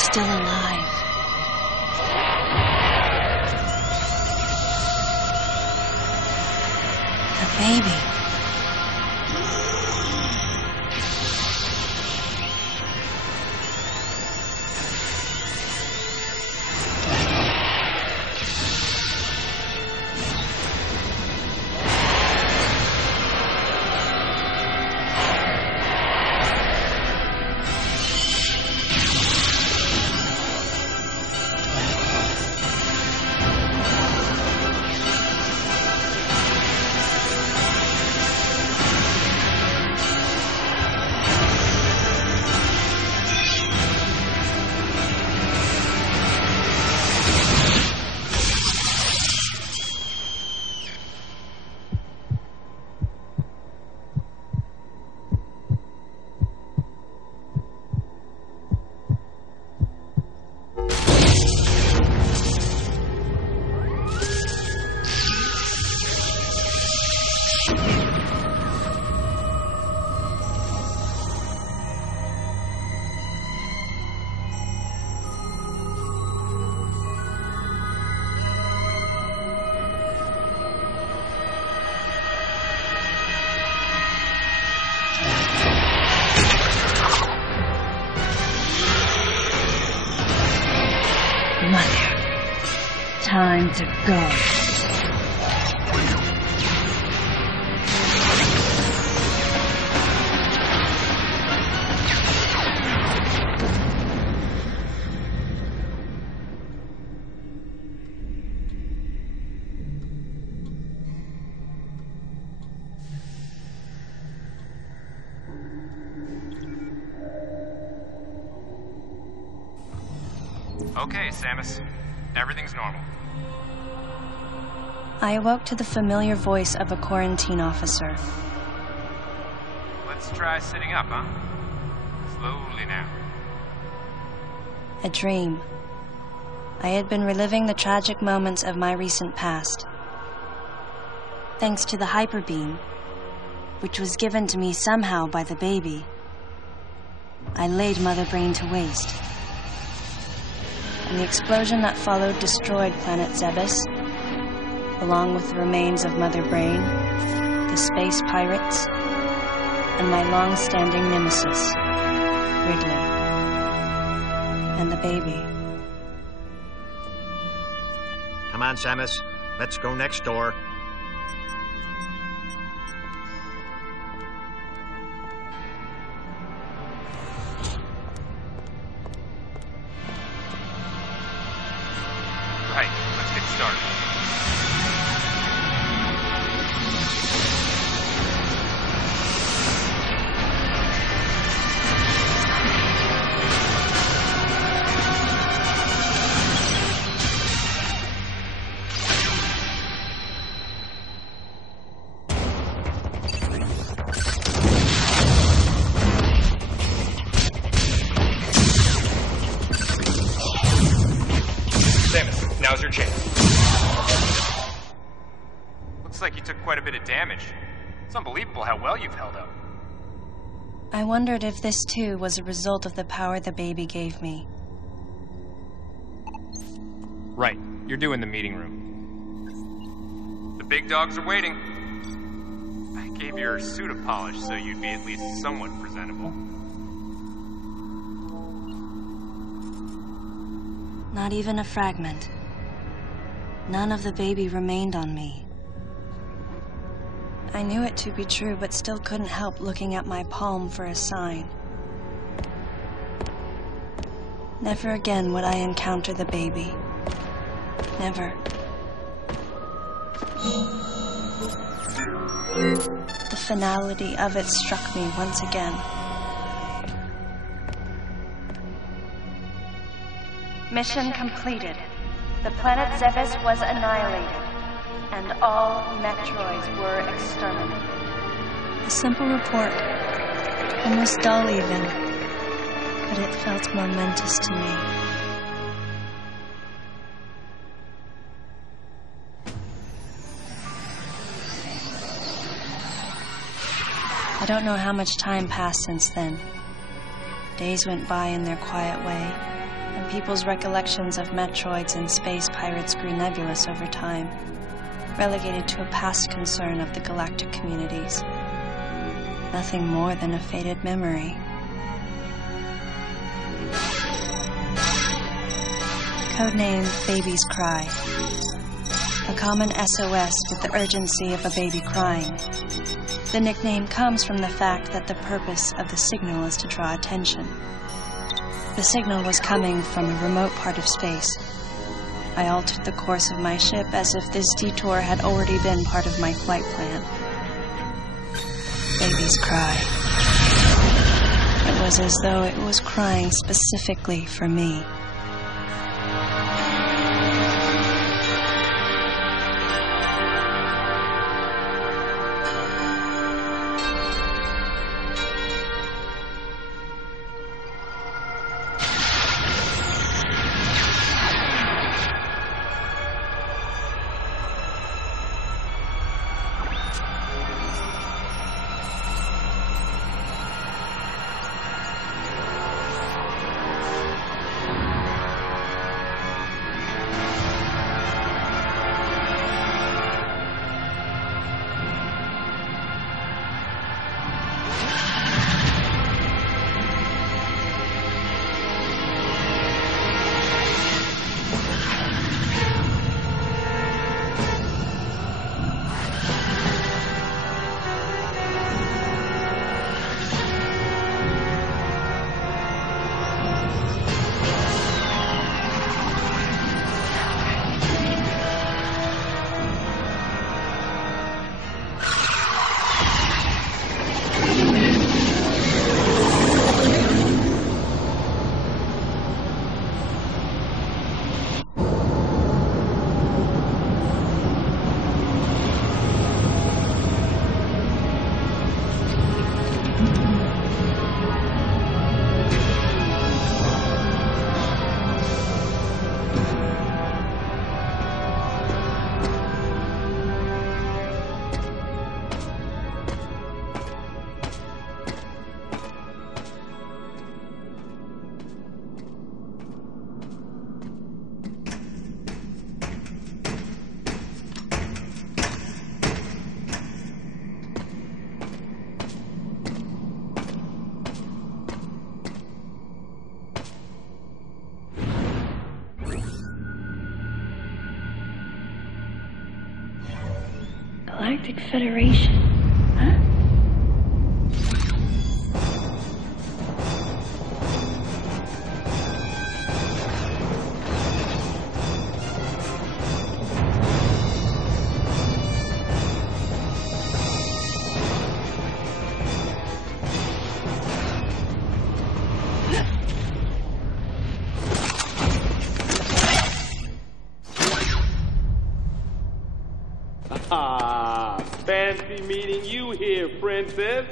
still alive. The baby. Time to go. Okay, Samus. Everything's normal. I awoke to the familiar voice of a quarantine officer. Let's try sitting up, huh? Slowly now. A dream. I had been reliving the tragic moments of my recent past. Thanks to the hyper beam, which was given to me somehow by the baby, I laid Mother Brain to waste. And the explosion that followed destroyed Planet Zebes, along with the remains of Mother Brain, the space pirates, and my long-standing nemesis, Ridley, and the baby. Come on, Samus. Let's go next door. Right, let's get started. Samus, now's your chance. Looks like you took quite a bit of damage. It's unbelievable how well you've held up. I wondered if this too was a result of the power the baby gave me. Right, you're due in the meeting room. The big dogs are waiting. I gave your suit a polish so you'd be at least somewhat presentable. Not even a fragment. None of the baby remained on me. I knew it to be true, but still couldn't help looking at my palm for a sign. Never again would I encounter the baby. Never. The finality of it struck me once again. Mission completed. The planet Zebes was annihilated, and all Metroids were exterminated. A simple report, almost dull even, but it felt momentous to me. I don't know how much time passed since then. Days went by in their quiet way, and people's recollections of Metroids and space pirates grew nebulous over time, relegated to a past concern of the galactic communities. Nothing more than a faded memory. Codename Baby's Cry. A common SOS with the urgency of a baby crying. The nickname comes from the fact that the purpose of the signal is to draw attention. The signal was coming from a remote part of space. I altered the course of my ship as if this detour had already been part of my flight plan. Baby's Cry. It was as though it was crying specifically for me. Galactic Federation, huh? Fancy meeting you here, Princess.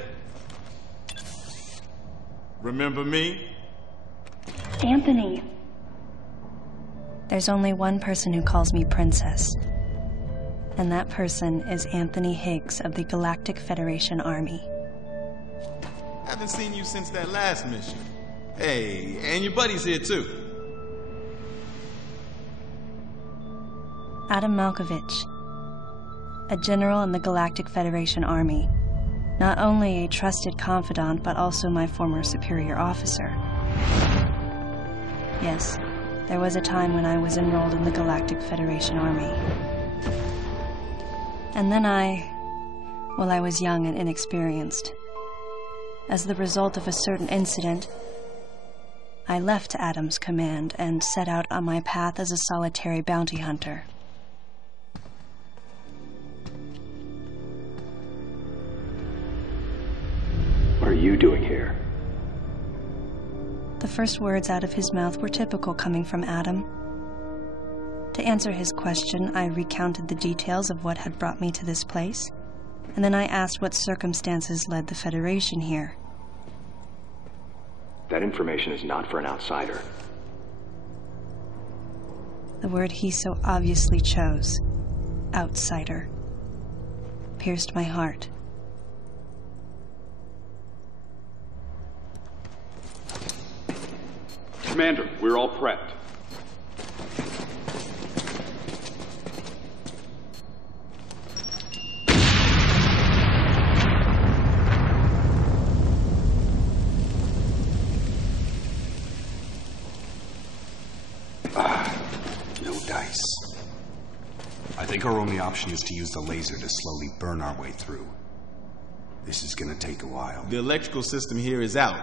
Remember me? Anthony. There's only one person who calls me Princess. And that person is Anthony Higgs of the Galactic Federation Army. Haven't seen you since that last mission. Hey, and your buddy's here too. Adam Malkovich, a general in the Galactic Federation Army. Not only a trusted confidant, but also my former superior officer. Yes, there was a time when I was enrolled in the Galactic Federation Army. And then I was young and inexperienced. As the result of a certain incident, I left Adam's command and set out on my path as a solitary bounty hunter. What are you doing here? The first words out of his mouth were typical coming from Adam. To answer his question, I recounted the details of what had brought me to this place, and then I asked what circumstances led the Federation here. That information is not for an outsider. The word he so obviously chose, outsider, pierced my heart. Commander, we're all prepped. think our only option is to use the laser to slowly burn our way through. This is gonna take a while. The electrical system here is out,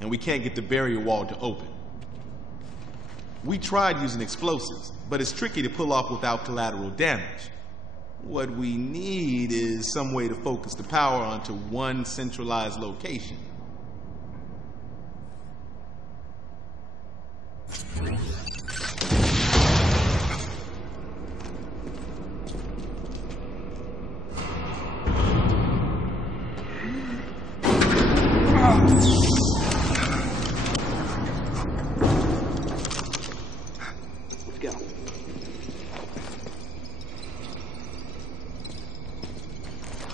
and we can't get the barrier wall to open. We tried using explosives, but it's tricky to pull off without collateral damage. What we need is some way to focus the power onto one centralized location. Let's go.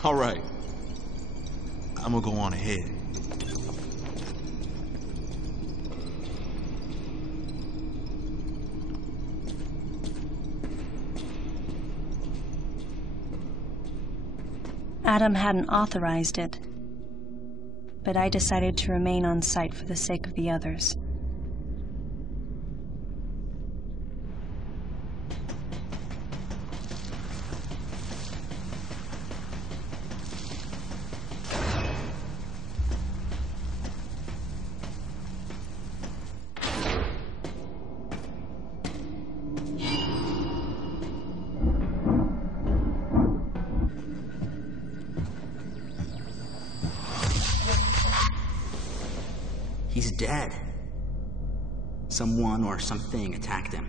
All right. I'm gonna go on ahead. Adam hadn't authorized it, but I decided to remain on site for the sake of the others. He's dead. Someone or something attacked him.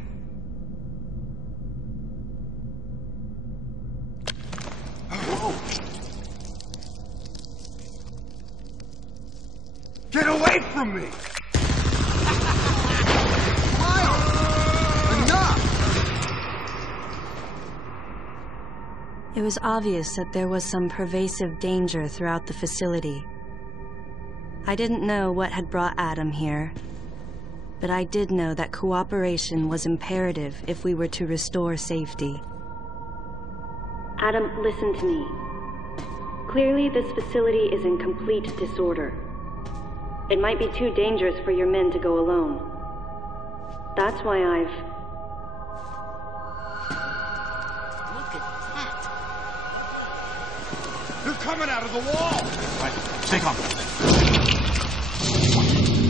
Whoa! Get away from me! Miles! Enough! It was obvious that there was some pervasive danger throughout the facility. I didn't know what had brought Adam here, but I did know that cooperation was imperative if we were to restore safety. Adam, listen to me. Clearly, this facility is in complete disorder. It might be too dangerous for your men to go alone. That's why I've... Look at that. They're coming out of the wall! All right, stay calm.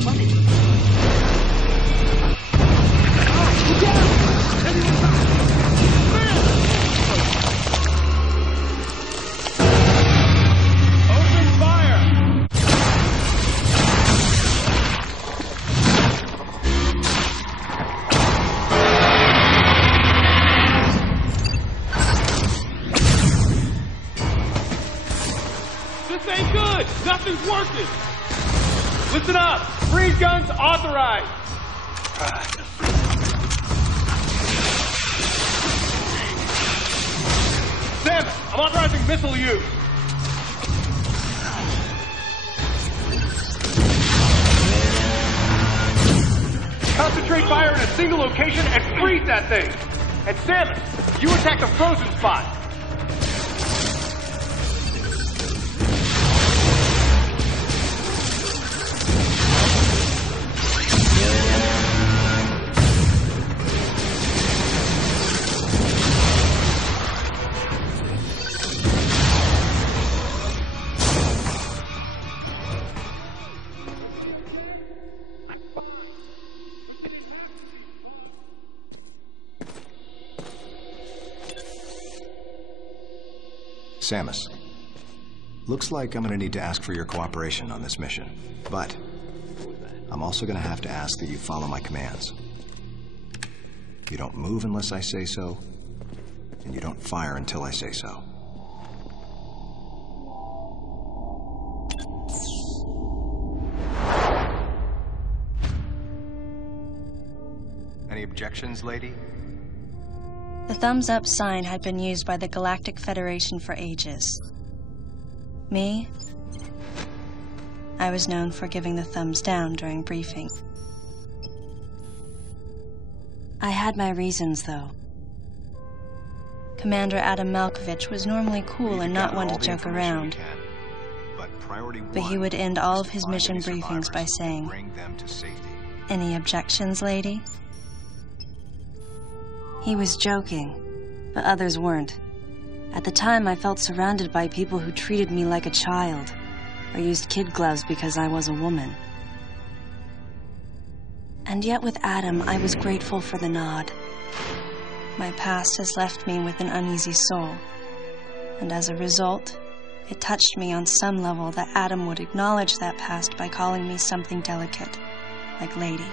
What is it? Open fire! This ain't good! Nothing's working! Listen up! Freeze guns authorized! Sam, I'm authorizing missile use! Concentrate fire in a single location and freeze that thing! And Samus, you attack the frozen spot! Samus, looks like I'm gonna need to ask for your cooperation on this mission, but I'm also gonna have to ask that you follow my commands. You don't move unless I say so, and you don't fire until I say so. Any objections, lady? The thumbs up sign had been used by the Galactic Federation for ages. Me? I was known for giving the thumbs down during briefing. I had my reasons, though. Commander Adam Malkovich was normally cool and not one to joke around. But he would end all of his mission briefings by saying, "Any objections, lady?" He was joking, but others weren't. At the time, I felt surrounded by people who treated me like a child, or used kid gloves because I was a woman. And yet with Adam, I was grateful for the nod. My past has left me with an uneasy soul, and as a result, it touched me on some level that Adam would acknowledge that past by calling me something delicate, like lady.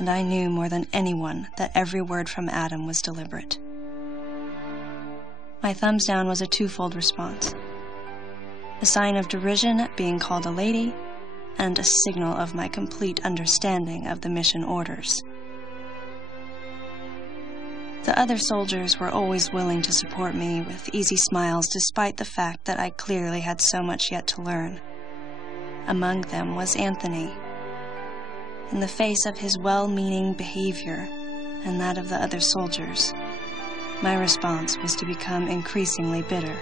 And I knew more than anyone that every word from Adam was deliberate. My thumbs down was a twofold response. A sign of derision at being called a lady, and a signal of my complete understanding of the mission orders. The other soldiers were always willing to support me with easy smiles despite the fact that I clearly had so much yet to learn. Among them was Anthony. In the face of his well-meaning behavior and that of the other soldiers, my response was to become increasingly bitter.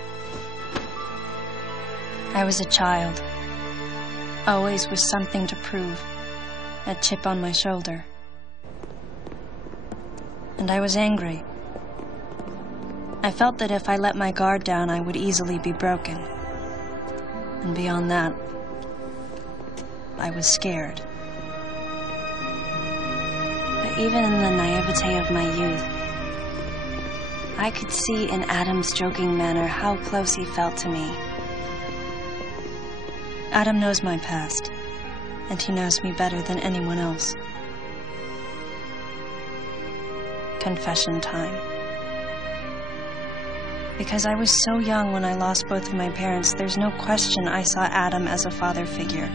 I was a child, always with something to prove, a chip on my shoulder. And I was angry. I felt that if I let my guard down, I would easily be broken. And beyond that, I was scared. But even in the naivete of my youth, I could see in Adam's joking manner how close he felt to me. Adam knows my past, and he knows me better than anyone else. Confession time. Because I was so young when I lost both of my parents, there's no question I saw Adam as a father figure.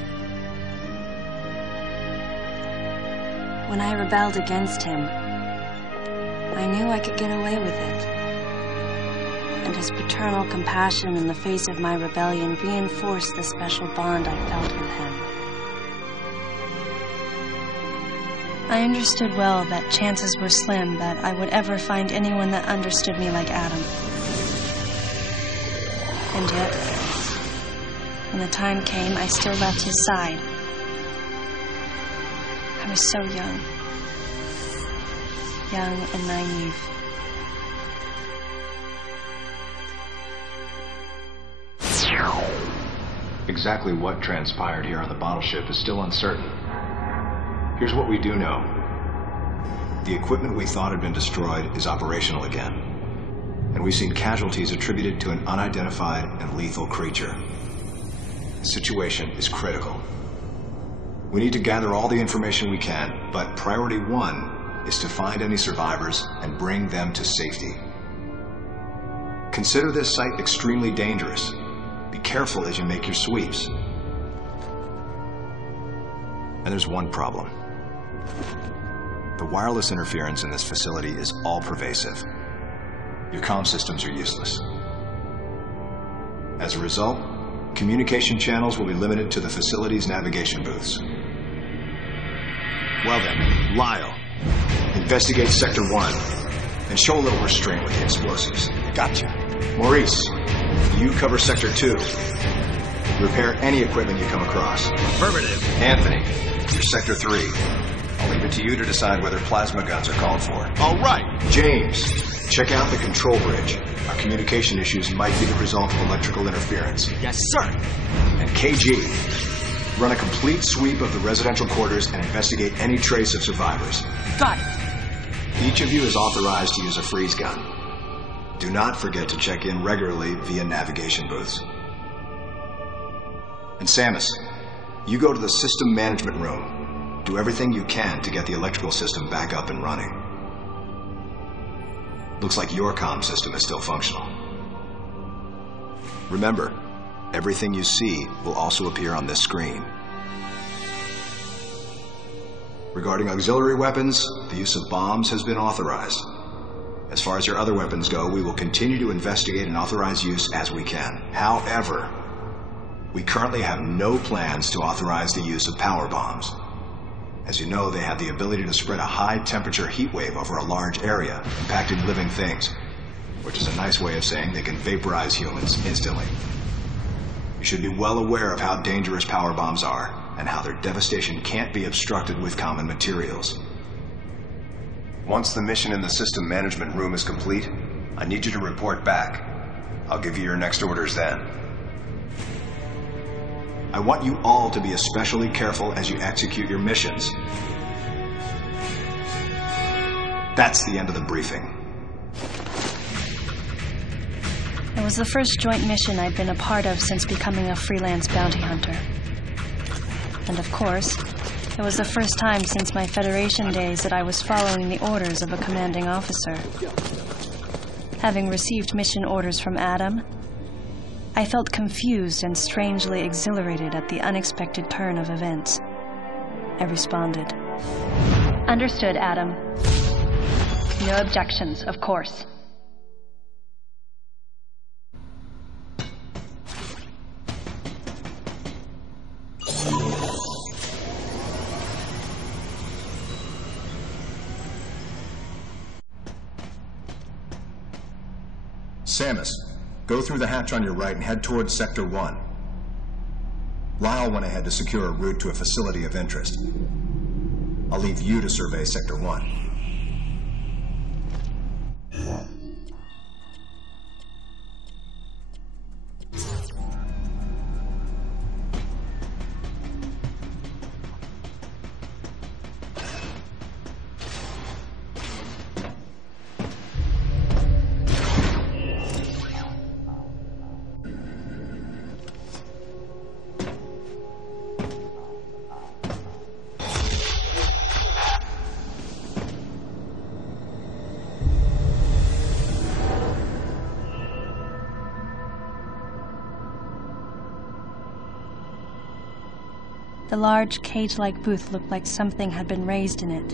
When I rebelled against him, I knew I could get away with it. And his paternal compassion in the face of my rebellion reinforced the special bond I felt with him. I understood well that chances were slim that I would ever find anyone that understood me like Adam. And yet, when the time came, I still left his side. I was so young and naive. Exactly what transpired here on the bottle ship is still uncertain. Here's what we do know. The equipment we thought had been destroyed is operational again. And we've seen casualties attributed to an unidentified and lethal creature. The situation is critical. We need to gather all the information we can, but priority one is to find any survivors and bring them to safety. Consider this site extremely dangerous. Be careful as you make your sweeps. And there's one problem. The wireless interference in this facility is all-pervasive. Your comm systems are useless. As a result, communication channels will be limited to the facility's navigation booths. Well then, Lyle, investigate Sector 1 and show a little restraint with the explosives. Gotcha. Maurice, you cover Sector 2. Repair any equipment you come across. Affirmative. Anthony, you're Sector 3. I'll leave it to you to decide whether plasma guns are called for. All right. James, check out the control bridge. Our communication issues might be the result of electrical interference. Yes, sir. And KG, run a complete sweep of the residential quarters and investigate any trace of survivors. Got it. Each of you is authorized to use a freeze gun. Do not forget to check in regularly via navigation booths. And Samus, you go to the system management room. Do everything you can to get the electrical system back up and running. Looks like your comm system is still functional. Remember, everything you see will also appear on this screen. Regarding auxiliary weapons, the use of bombs has been authorized. As far as your other weapons go, we will continue to investigate and authorize use as we can. However, we currently have no plans to authorize the use of power bombs. As you know, they have the ability to spread a high-temperature heat wave over a large area, impacting living things, which is a nice way of saying they can vaporize humans instantly. You should be well aware of how dangerous power bombs are, and how their devastation can't be obstructed with common materials. Once the mission in the system management room is complete, I need you to report back. I'll give you your next orders then. I want you all to be especially careful as you execute your missions. That's the end of the briefing. It was the first joint mission I'd been a part of since becoming a freelance bounty hunter. And of course, it was the first time since my Federation days that I was following the orders of a commanding officer. Having received mission orders from Adam, I felt confused and strangely exhilarated at the unexpected turn of events. I responded. Understood, Adam. No objections, of course. Samus, go through the hatch on your right and head towards Sector 1. Lyle went ahead to secure a route to a facility of interest. I'll leave you to survey Sector 1. The large, cage-like booth looked like something had been raised in it.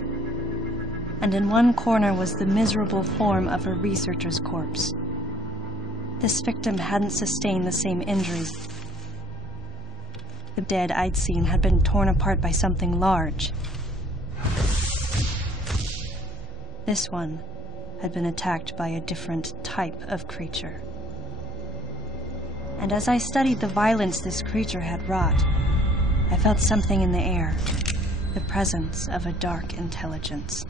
And in one corner was the miserable form of a researcher's corpse. This victim hadn't sustained the same injury. The dead I'd seen had been torn apart by something large. This one had been attacked by a different type of creature. And as I studied the violence this creature had wrought, I felt something in the air, the presence of a dark intelligence.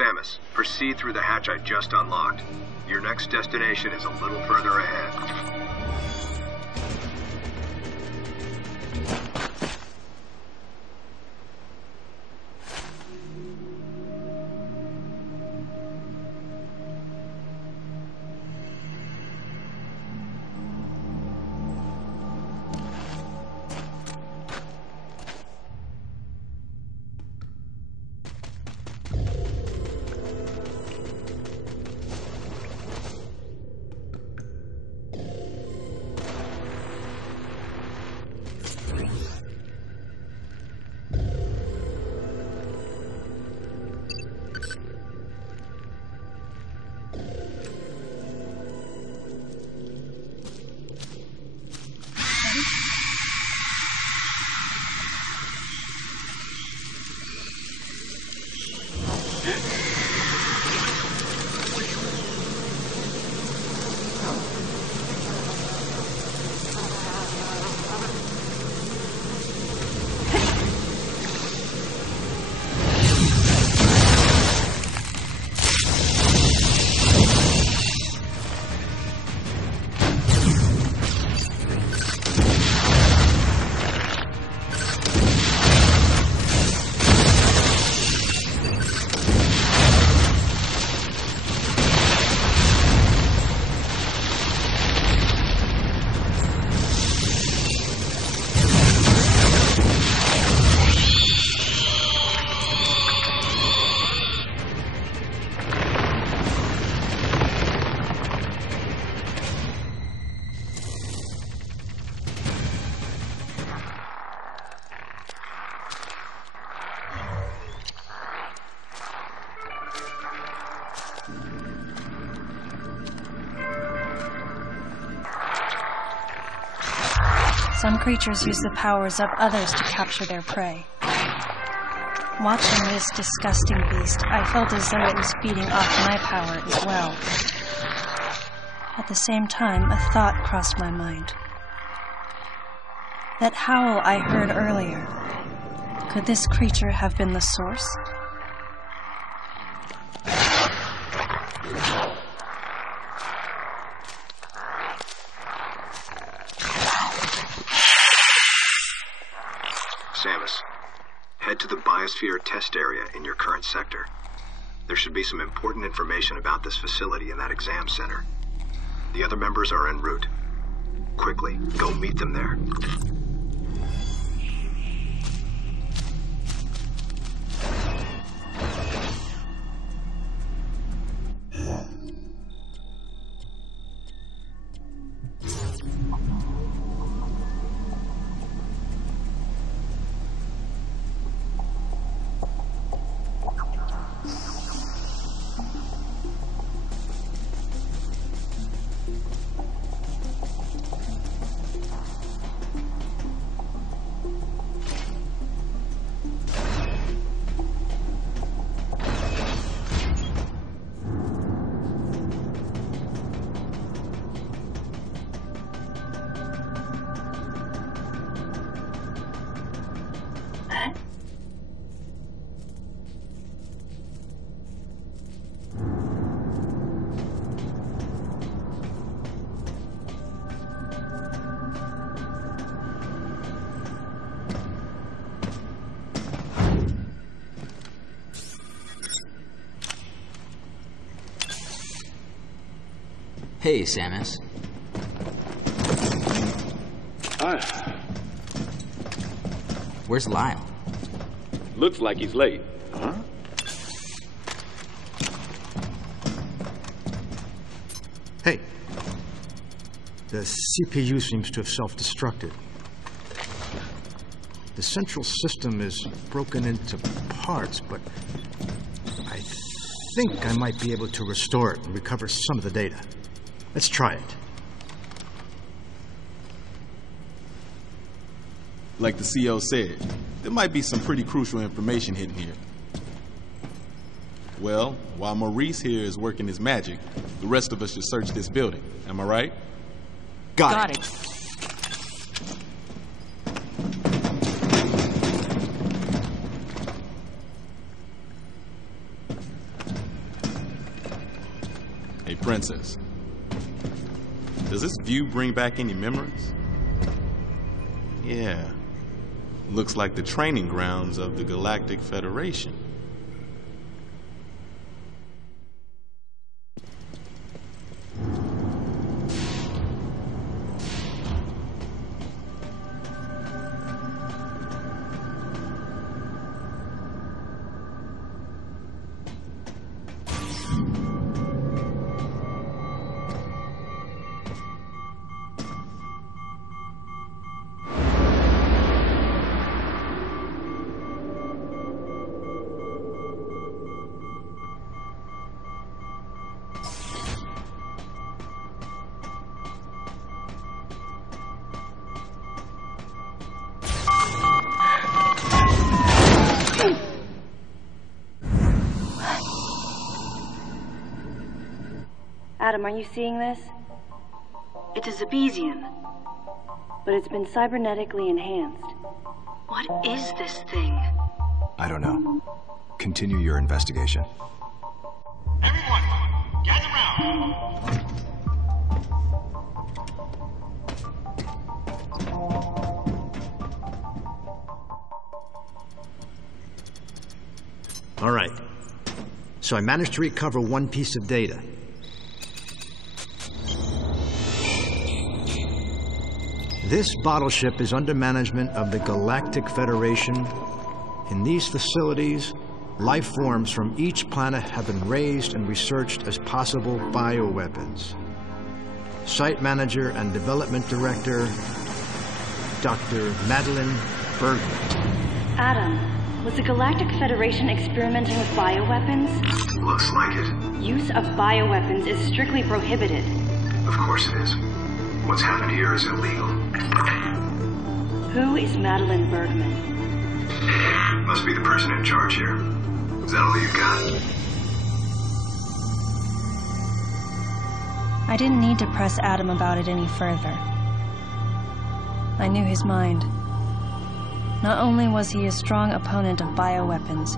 Samus, proceed through the hatch I just unlocked. Your next destination is a little further ahead. Some creatures use the powers of others to capture their prey. Watching this disgusting beast, I felt as though it was feeding off my power as well. At the same time, a thought crossed my mind. That howl I heard earlier, could this creature have been the source? Samus, head to the biosphere test area in your current sector. There should be some important information about this facility in that exam center. The other members are en route. Quickly, go meet them there. Hey, Samus. Hi. Where's Lyle? Looks like he's late. Huh? Hey. The CPU seems to have self-destructed. The central system is broken into parts, but I think I might be able to restore it and recover some of the data. Let's try it. Like the CO said, there might be some pretty crucial information hidden here. Well, while Maurice here is working his magic, the rest of us should search this building. Am I right? Got it. Hey, Princess. Does this view bring back any memories? Yeah. Looks like the training grounds of the Galactic Federation. Adam, are you seeing this? It's a Zebesian, but it's been cybernetically enhanced. What is this thing? I don't know. Continue your investigation. Everyone, gather round. All right. So I managed to recover one piece of data. This bottle ship is under management of the Galactic Federation. In these facilities, life forms from each planet have been raised and researched as possible bioweapons. Site manager and development director, Dr. Madeline Bergman. Adam, was the Galactic Federation experimenting with bioweapons? Looks like it. Use of bioweapons is strictly prohibited. Of course it is. What's happened here is illegal. Who is Madeline Bergman? Must be the person in charge here. Is that all you got? I didn't need to press Adam about it any further. I knew his mind. Not only was he a strong opponent of bioweapons,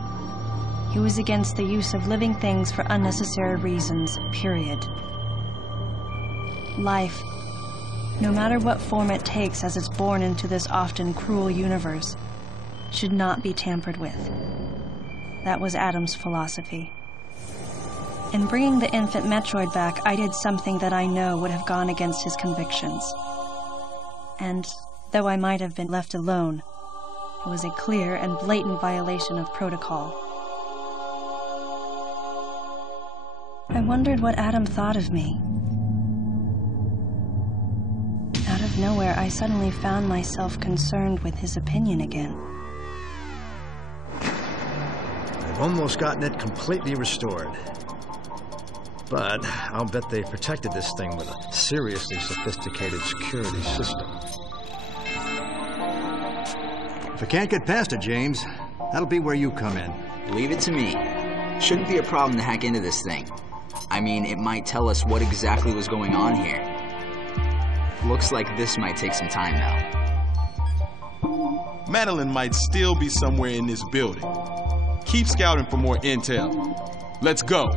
he was against the use of living things for unnecessary reasons, period. Life, no matter what form it takes as it's born into this often cruel universe, should not be tampered with. That was Adam's philosophy. In bringing the infant Metroid back, I did something that I know would have gone against his convictions. And though I might have been left alone, it was a clear and blatant violation of protocol. I wondered what Adam thought of me. Out of nowhere, I suddenly found myself concerned with his opinion again. I've almost gotten it completely restored. But I'll bet they protected this thing with a seriously sophisticated security system. If I can't get past it, James, that'll be where you come in. Leave it to me. Shouldn't be a problem to hack into this thing. I mean, it might tell us what exactly was going on here. Looks like this might take some time now. Madeline might still be somewhere in this building. Keep scouting for more intel. Let's go.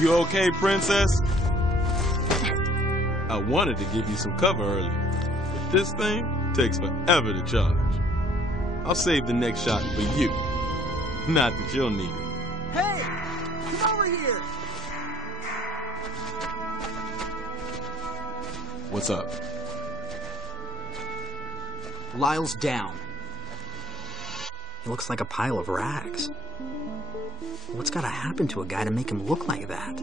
You okay, princess? I wanted to give you some cover earlier, but this thing takes forever to charge. I'll save the next shot for you. Not that you'll need it. Hey! Come over here! What's up? Lyle's down. He looks like a pile of rags. What's gotta happen to a guy to make him look like that?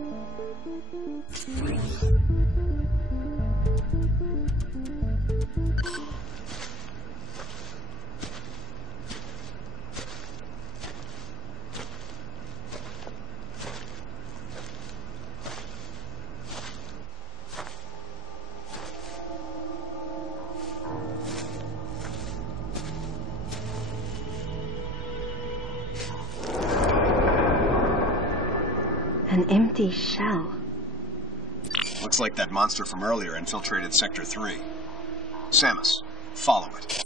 An empty shell. Looks like that monster from earlier infiltrated Sector 3. Samus, follow it.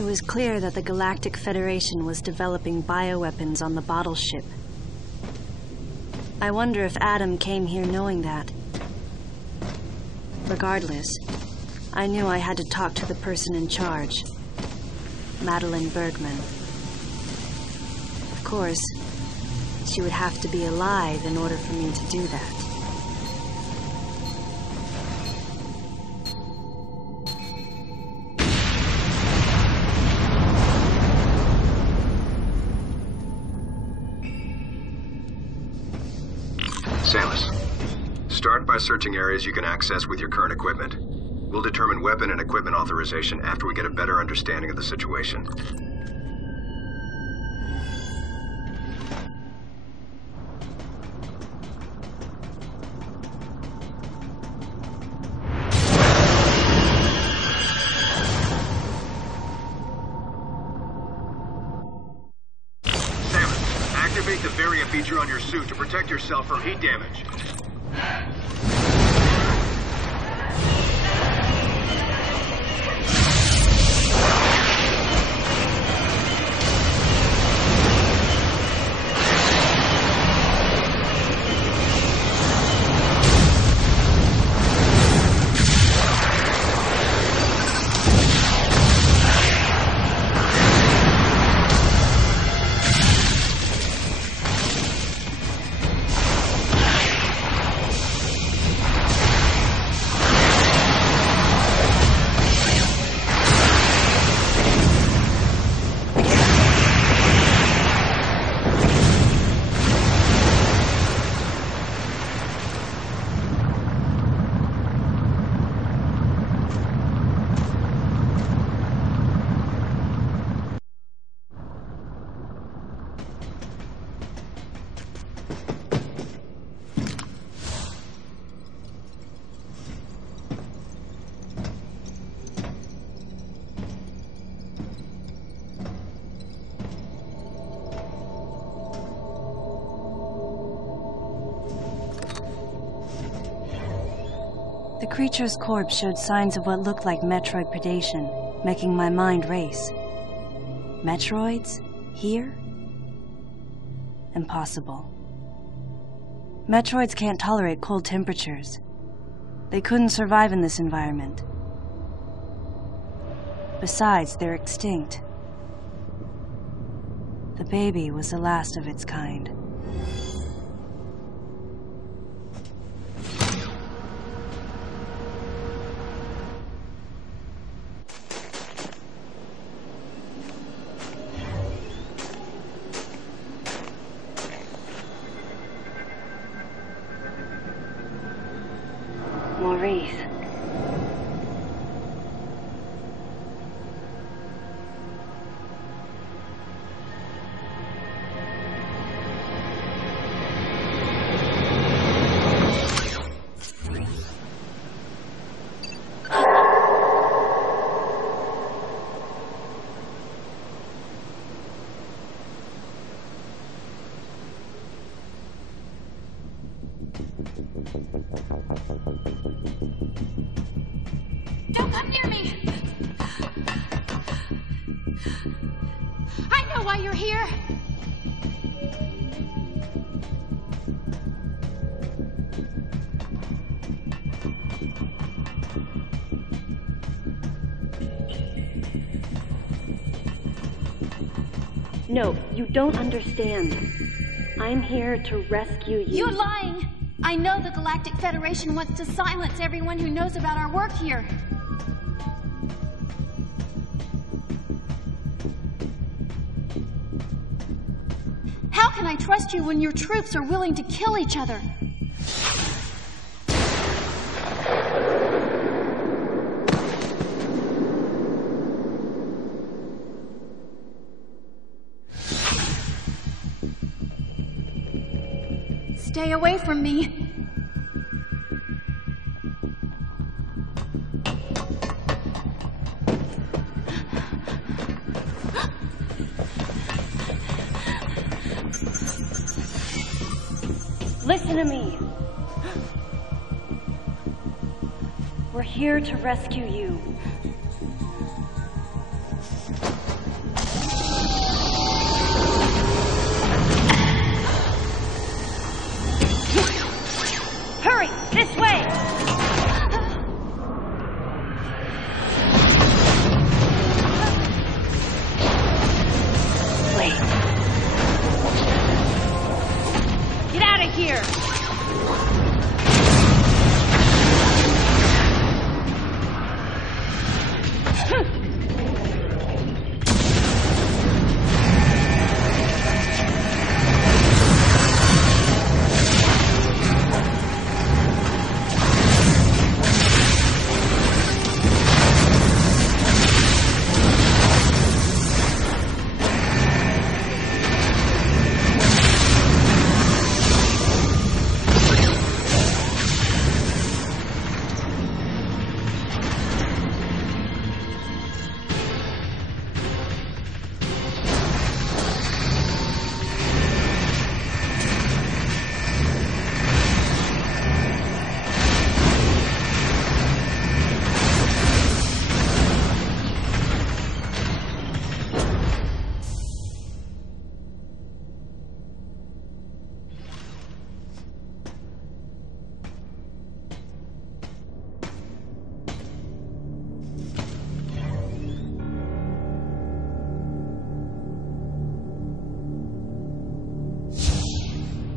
It was clear that the Galactic Federation was developing bioweapons on the bottle ship. I wonder if Adam came here knowing that. Regardless, I knew I had to talk to the person in charge, Madeline Bergman. Of course, she would have to be alive in order for me to do that. Samus, start by searching areas you can access with your current equipment. We'll determine weapon and equipment authorization after we get a better understanding of the situation. Activate the barrier feature on your suit to protect yourself from heat damage. The creature's corpse showed signs of what looked like Metroid predation, making my mind race. Metroids? Here? Impossible. Metroids can't tolerate cold temperatures. They couldn't survive in this environment. Besides, they're extinct. The baby was the last of its kind. Maurice. Don't come near me! I know why you're here! No, you don't understand. I'm here to rescue you. You're lying! I know the Galactic Federation wants to silence everyone who knows about our work here. How can I trust you when your troops are willing to kill each other? Stay away from me. Listen to me. We're here to rescue you. Hurry! This way! Wait. Get out of here!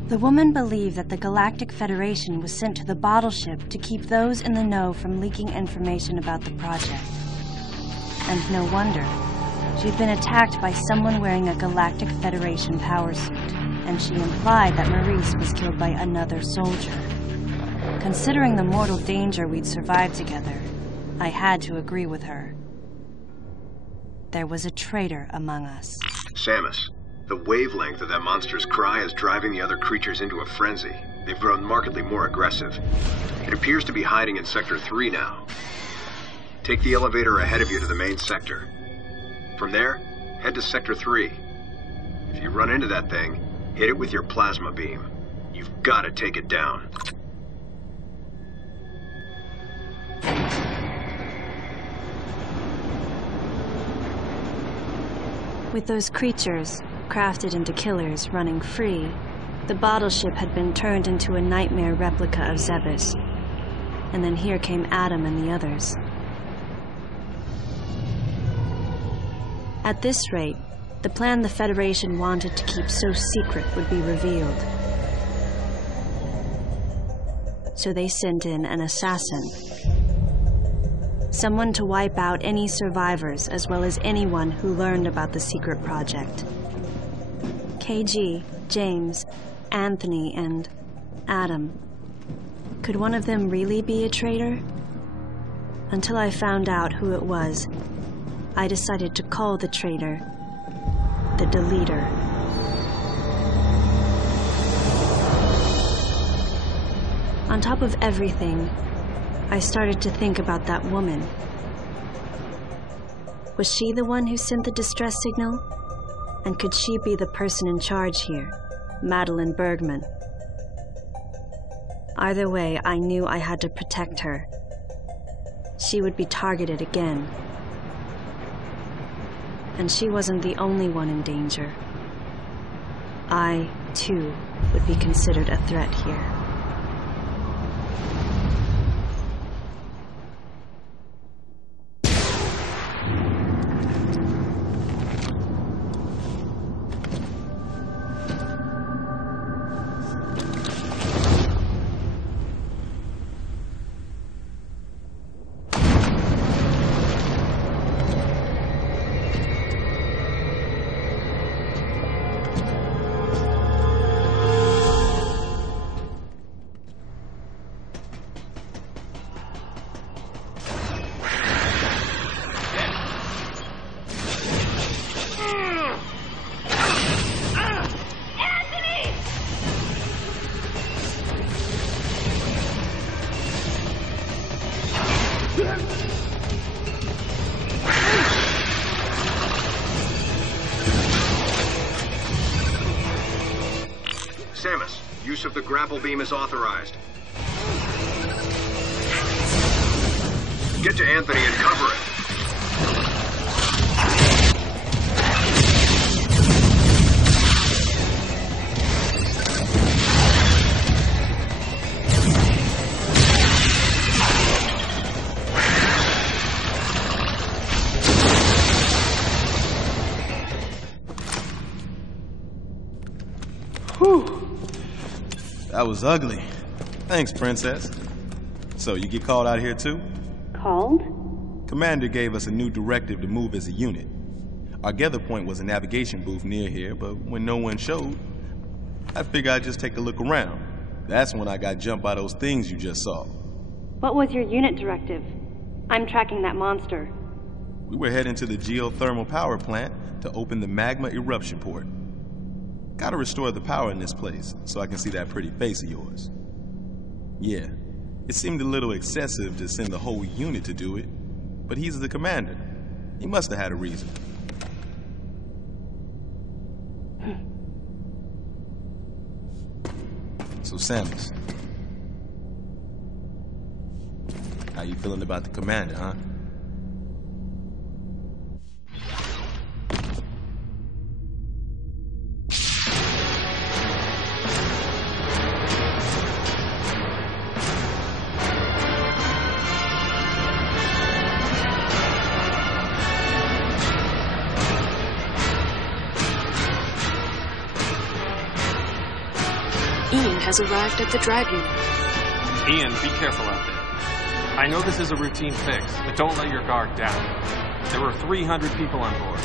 The woman believed that the Galactic Federation was sent to the bottle ship to keep those in the know from leaking information about the project. And no wonder. She'd been attacked by someone wearing a Galactic Federation power suit, and she implied that Maurice was killed by another soldier. Considering the mortal danger we'd survived together, I had to agree with her. There was a traitor among us. Samus. The wavelength of that monster's cry is driving the other creatures into a frenzy. They've grown markedly more aggressive. It appears to be hiding in Sector 3 now. Take the elevator ahead of you to the main sector. From there, head to Sector 3. If you run into that thing, hit it with your plasma beam. You've got to take it down. With those creatures, crafted into killers, running free, the bottle ship had been turned into a nightmare replica of Zebes. And then here came Adam and the others. At this rate, the plan the Federation wanted to keep so secret would be revealed. So they sent in an assassin. Someone to wipe out any survivors, as well as anyone who learned about the secret project. KG, James, Anthony, and Adam. Could one of them really be a traitor? Until I found out who it was, I decided to call the traitor the Deleter. On top of everything, I started to think about that woman. Was she the one who sent the distress signal? And could she be the person in charge here, Madeline Bergman? Either way, I knew I had to protect her. She would be targeted again. And she wasn't the only one in danger. I, too, would be considered a threat here. use of the grapple beam is authorized. Get to Anthony and cover it. That was ugly. Thanks, Princess. So, you get called out here too? Called? Commander gave us a new directive to move as a unit. Our gather point was a navigation booth near here, but when no one showed, I figured I'd just take a look around. That's when I got jumped by those things you just saw. What was your unit directive? I'm tracking that monster. We were heading to the geothermal power plant to open the magma eruption port. Gotta restore the power in this place so I can see that pretty face of yours. Yeah, it seemed a little excessive to send the whole unit to do it, but he's the commander. He must have had a reason. So, Samus, how you feeling about the commander, huh? Ian has arrived at the drive unit. Ian, be careful out there. I know this is a routine fix, but don't let your guard down. There were 300 people on board.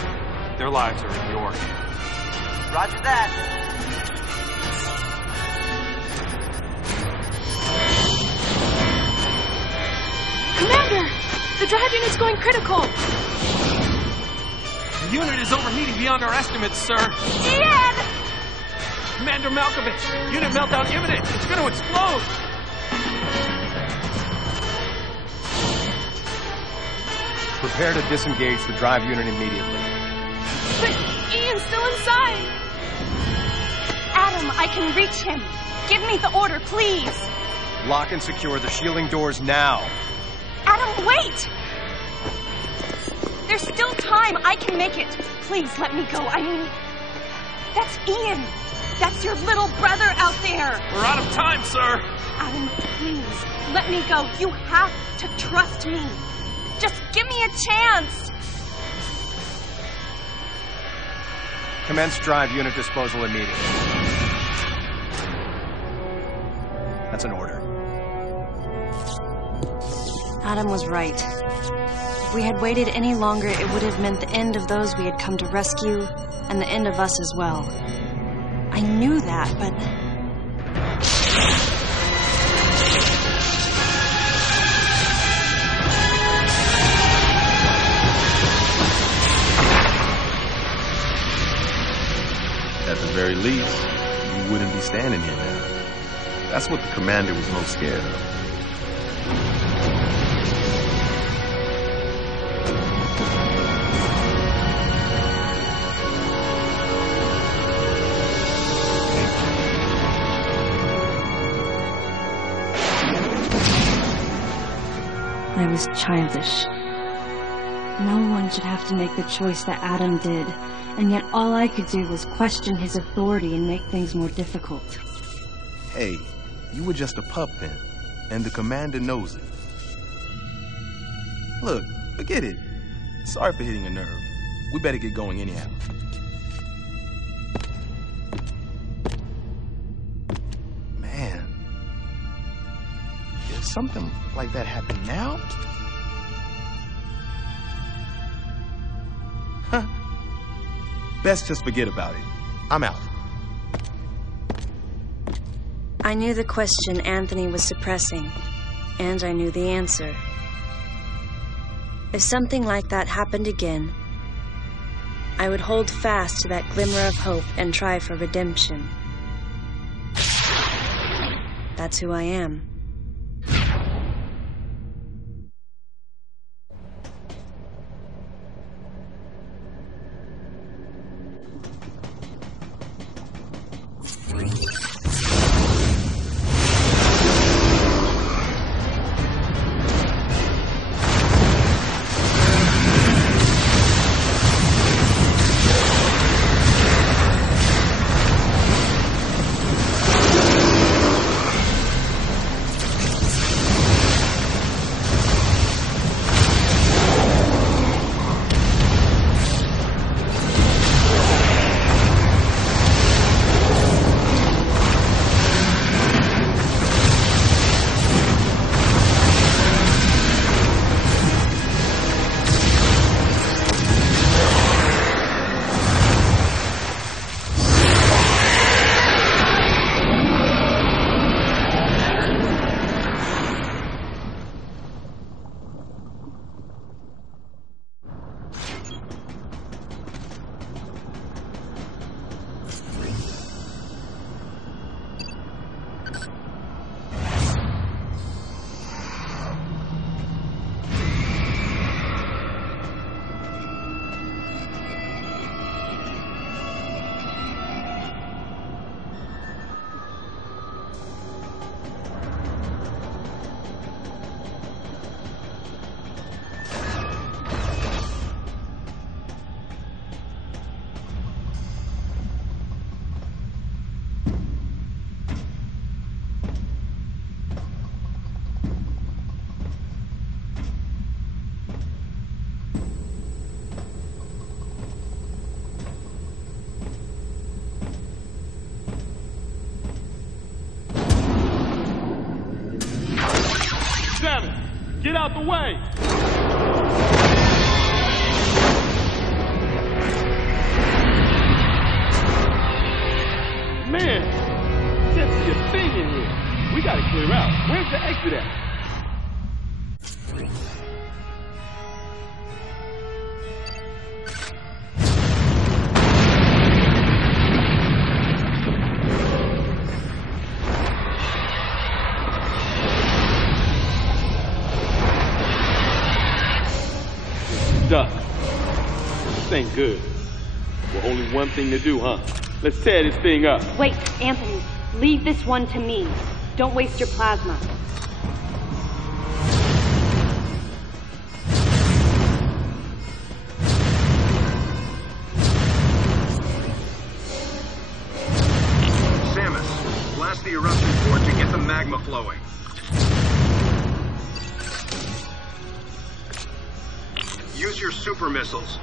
Their lives are in your hands. Roger that. Commander! The drive unit's going critical! The unit is overheating beyond our estimates, sir. Ian! Commander Malkovich, unit meltdown imminent. It's going to explode. Prepare to disengage the drive unit immediately. But Ian's still inside. Adam, I can reach him. Give me the order, please. Lock and secure the shielding doors now. Adam, wait! There's still time. I can make it. Please let me go. I mean, that's Ian. That's your little brother out there. We're out of time, sir. Adam, please, let me go. You have to trust me. Just give me a chance. Commence drive unit disposal immediately. That's an order. Adam was right. If we had waited any longer, it would have meant the end of those we had come to rescue, and the end of us as well. I knew that, but... At the very least, you wouldn't be standing here now. That's what the commander was most scared of. I was childish. No one should have to make the choice that Adam did, and yet all I could do was question his authority and make things more difficult. Hey, you were just a pup then, and the commander knows it. Look, forget it. Sorry for hitting a nerve. We better get going anyhow. Man, did something like that happen now? Huh. Best just forget about it. I'm out. I knew the question Anthony was suppressing, and I knew the answer. If something like that happened again, I would hold fast to that glimmer of hope and try for redemption. That's who I am. Get out the way! Man, can't see a thing in here. We gotta clear out. Where's the exit at? Stuck. This ain't good. Well, only one thing to do, huh? Let's tear this thing up. Wait, Anthony. Leave this one to me. Don't waste your plasma. Samus, blast the eruption port to get the magma flowing. Use your super missiles.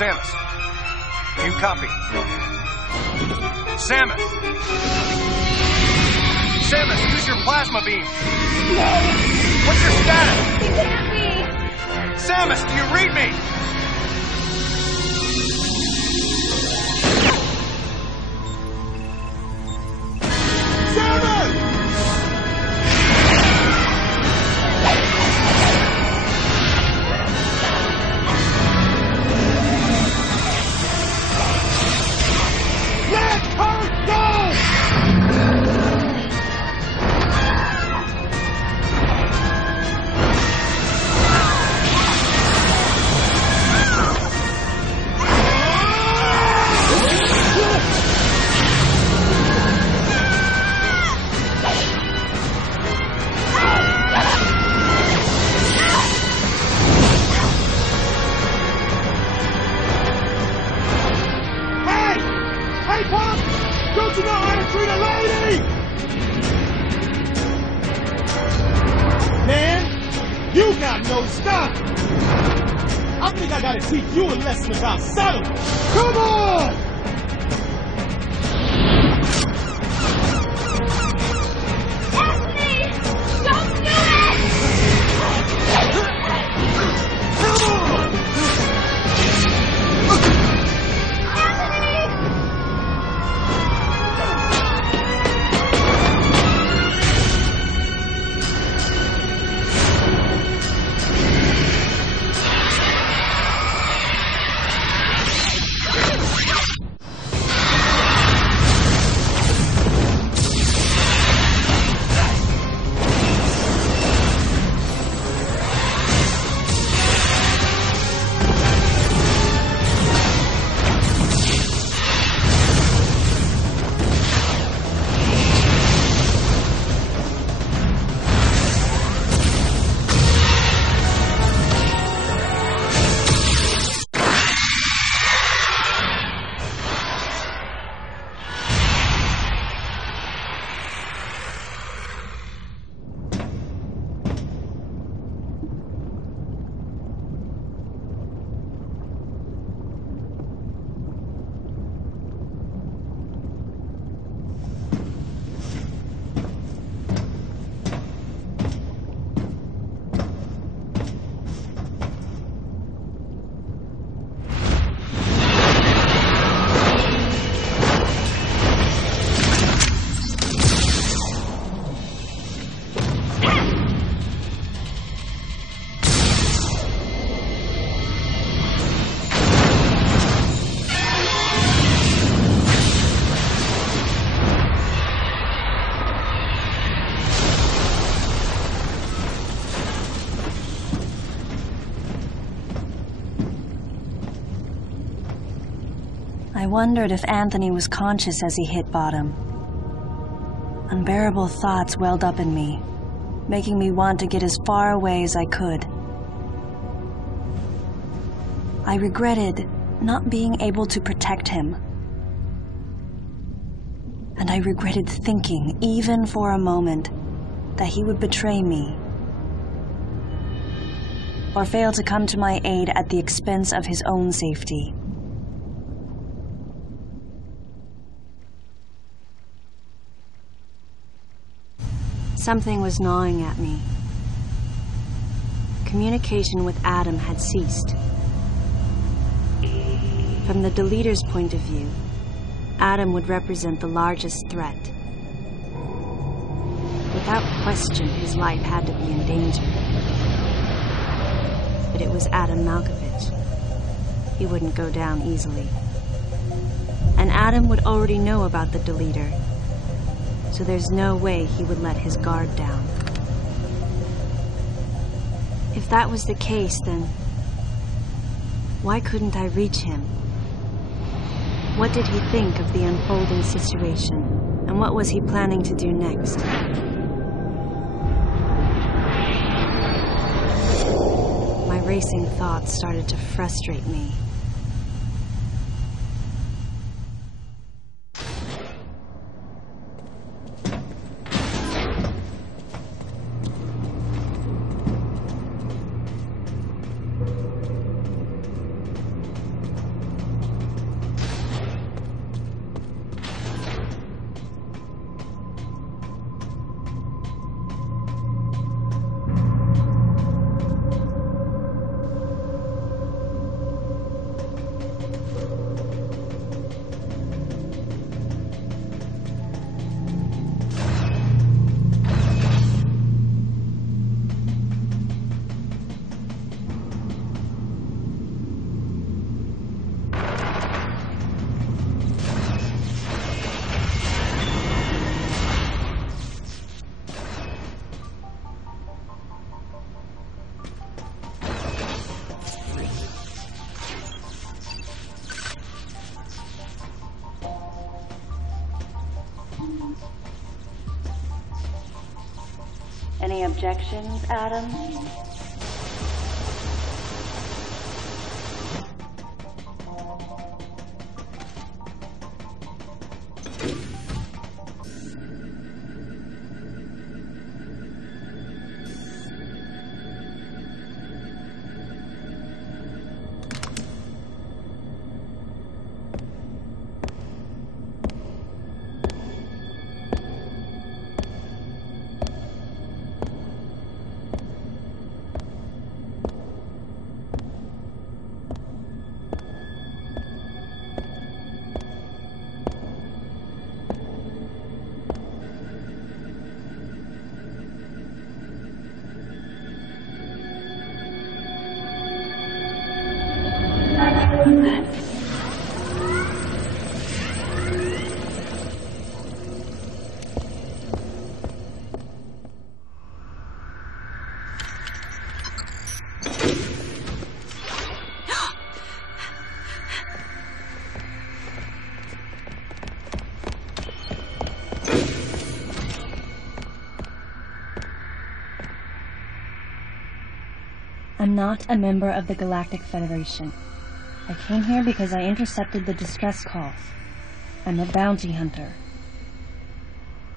Samus, do you copy? Samus! Samus, use your plasma beam! No! What's your status? You can't be! Samus, do you read me? Samus! Let her go! Hey, Pop! Don't you know how to treat a lady? Man, you got no stop! I think I gotta teach you a lesson about settling. Come on! Anthony! Don't do it! Come on! wondered if Anthony was conscious as he hit bottom. Unbearable thoughts welled up in me, making me want to get as far away as I could. I regretted not being able to protect him. And I regretted thinking, even for a moment, that he would betray me or fail to come to my aid at the expense of his own safety. Something was gnawing at me. Communication with Adam had ceased. From the Deleter's point of view, Adam would represent the largest threat. Without question, his life had to be in danger. But it was Adam Malkovich. He wouldn't go down easily. And Adam would already know about the Deleter, so there's no way he would let his guard down. If that was the case, then why couldn't I reach him? What did he think of the unfolding situation, and what was he planning to do next? My racing thoughts started to frustrate me. Any objections, Adam? I'm not a member of the Galactic Federation. I came here because I intercepted the distress calls. I'm a bounty hunter.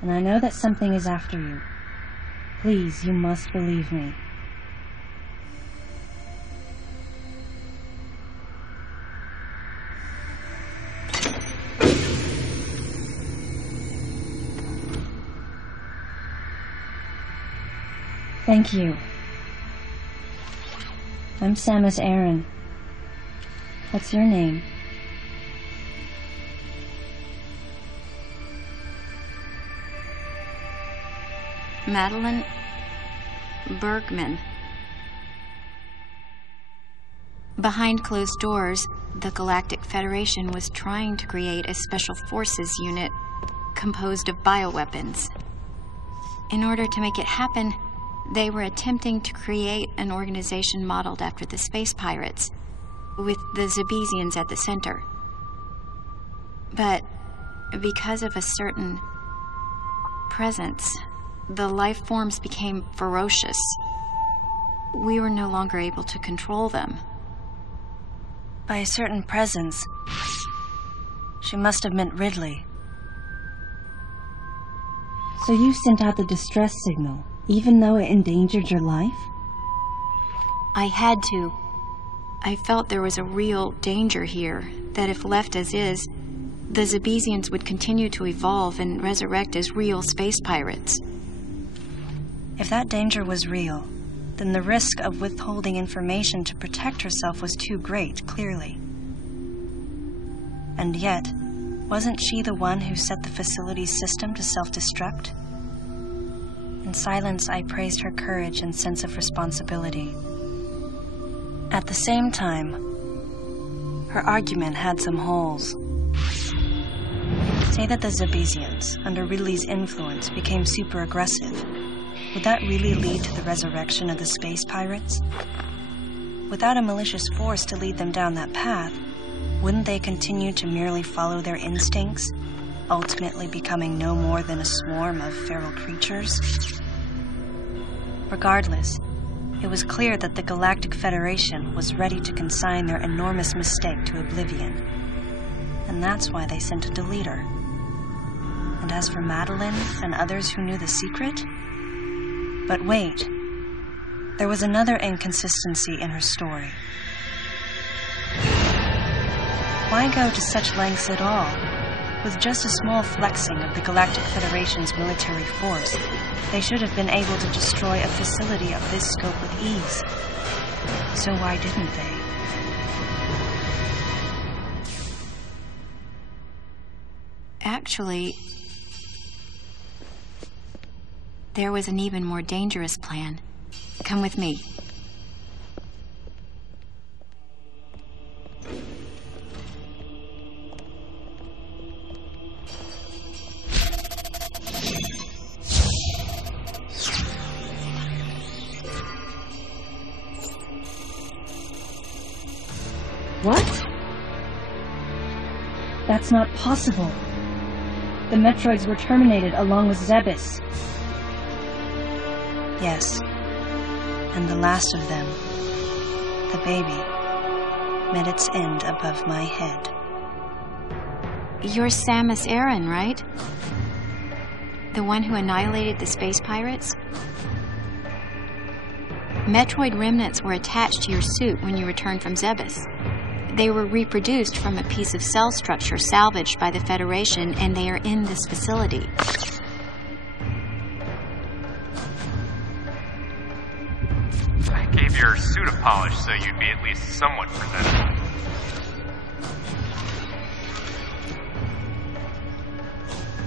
And I know that something is after you. Please, you must believe me. Thank you. I'm Samus Aran. What's your name? Madeline Bergman. Behind closed doors, the Galactic Federation was trying to create a special forces unit composed of bioweapons. In order to make it happen, they were attempting to create an organization modeled after the space pirates, with the Zebesians at the center. But because of a certain presence, the life forms became ferocious. We were no longer able to control them. By a certain presence, she must have meant Ridley. So you sent out the distress signal, even though it endangered your life? I had to. I felt there was a real danger here, that if left as is, the Zebesians would continue to evolve and resurrect as real space pirates. If that danger was real, then the risk of withholding information to protect herself was too great, clearly. And yet, wasn't she the one who set the facility's system to self-destruct? In silence, I praised her courage and sense of responsibility. At the same time, her argument had some holes. Say that the Zebesians, under Ridley's influence, became super aggressive. Would that really lead to the resurrection of the space pirates? Without a malicious force to lead them down that path, wouldn't they continue to merely follow their instincts, ultimately becoming no more than a swarm of feral creatures? Regardless, it was clear that the Galactic Federation was ready to consign their enormous mistake to oblivion. And that's why they sent a deleter. And as for Madeline and others who knew the secret? But wait, there was another inconsistency in her story. Why go to such lengths at all? With just a small flexing of the Galactic Federation's military force, they should have been able to destroy a facility of this scope with ease. So why didn't they? Actually, there was an even more dangerous plan. Come with me. What? That's not possible. The Metroids were terminated along with Zebes. Yes. And the last of them, the baby, met its end above my head. You're Samus Aran, right? The one who annihilated the space pirates? Metroid remnants were attached to your suit when you returned from Zebes. They were reproduced from a piece of cell structure salvaged by the Federation, and they are in this facility. I gave your suit a polish so you'd be at least somewhat presentable.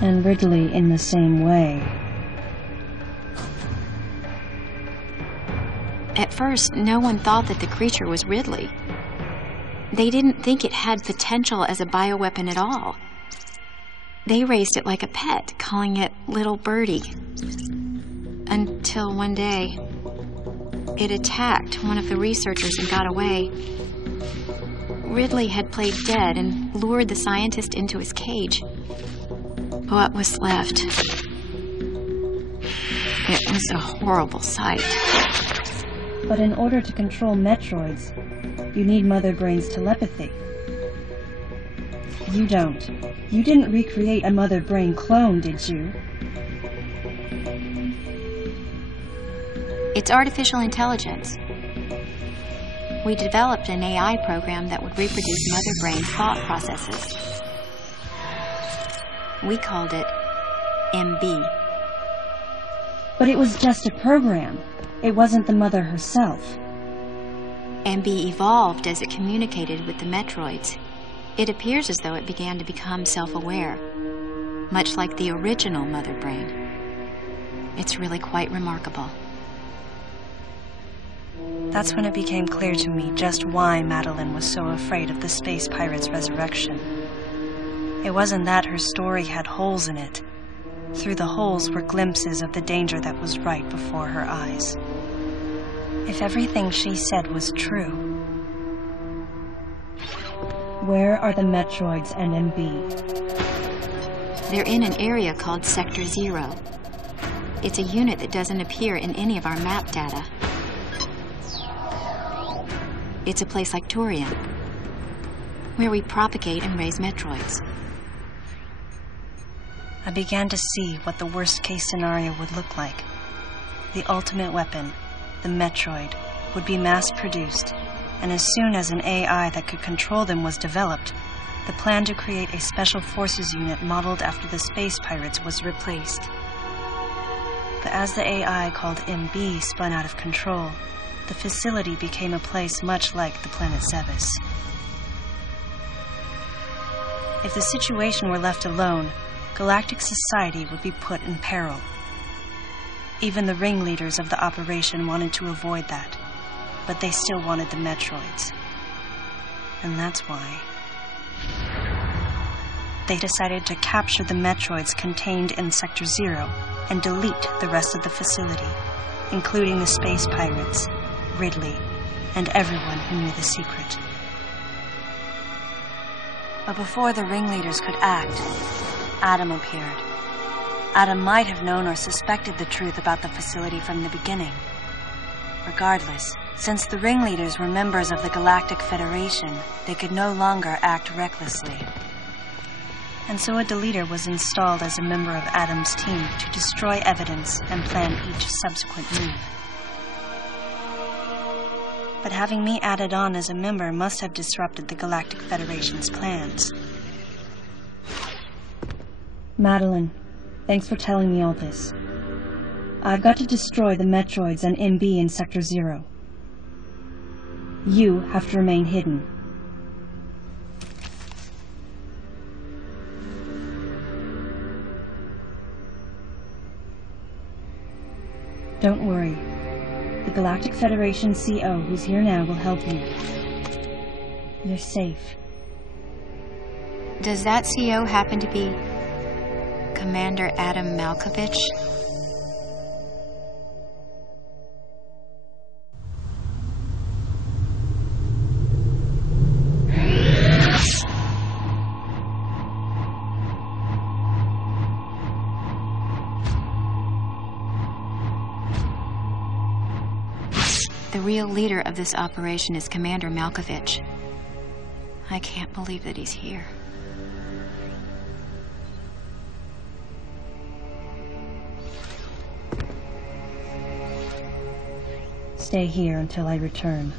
And Ridley in the same way. At first, no one thought that the creature was Ridley. They didn't think it had potential as a bioweapon at all. They raised it like a pet, calling it Little Birdie. Until one day, it attacked one of the researchers and got away. Ridley had played dead and lured the scientist into his cage. What was left? It was a horrible sight. But in order to control Metroids, you need Mother Brain's telepathy. You don't. You didn't recreate a Mother Brain clone, did you? It's artificial intelligence. We developed an AI program that would reproduce Mother Brain's thought processes. We called it MB. But it was just a program. It wasn't the Mother herself. MB evolved as it communicated with the Metroids. It appears as though it began to become self-aware, much like the original Mother Brain. It's really quite remarkable. That's when it became clear to me just why Madeline was so afraid of the space pirate's resurrection. It wasn't that her story had holes in it. Through the holes were glimpses of the danger that was right before her eyes. If everything she said was true, Where are the Metroids and MB? They're in an area called Sector 0. It's a unit that doesn't appear in any of our map data. It's a place like Turian, where we propagate and raise Metroids. I began to see what the worst-case scenario would look like. The ultimate weapon, the Metroid, would be mass-produced, and as soon as an AI that could control them was developed, the plan to create a special forces unit modeled after the space pirates was replaced. But as the AI called MB spun out of control, the facility became a place much like the planet Sevis. If the situation were left alone, galactic society would be put in peril. Even the ringleaders of the operation wanted to avoid that, but they still wanted the Metroids. And that's why they decided to capture the Metroids contained in Sector 0 and delete the rest of the facility, including the space pirates, Ridley, and everyone who knew the secret. But before the ringleaders could act, Adam appeared. Adam might have known or suspected the truth about the facility from the beginning. Regardless, since the ringleaders were members of the Galactic Federation, they could no longer act recklessly. And so a deleter was installed as a member of Adam's team to destroy evidence and plan each subsequent move. But having me added on as a member must have disrupted the Galactic Federation's plans. Madeline, thanks for telling me all this. I've got to destroy the Metroids and MB in Sector 0. You have to remain hidden. Don't worry. The Galactic Federation CO who's here now will help you. You're safe. Does that CO happen to be Commander Adam Malkovich? The real leader of this operation is Commander Malkovich. I can't believe that he's here. Stay here until I return.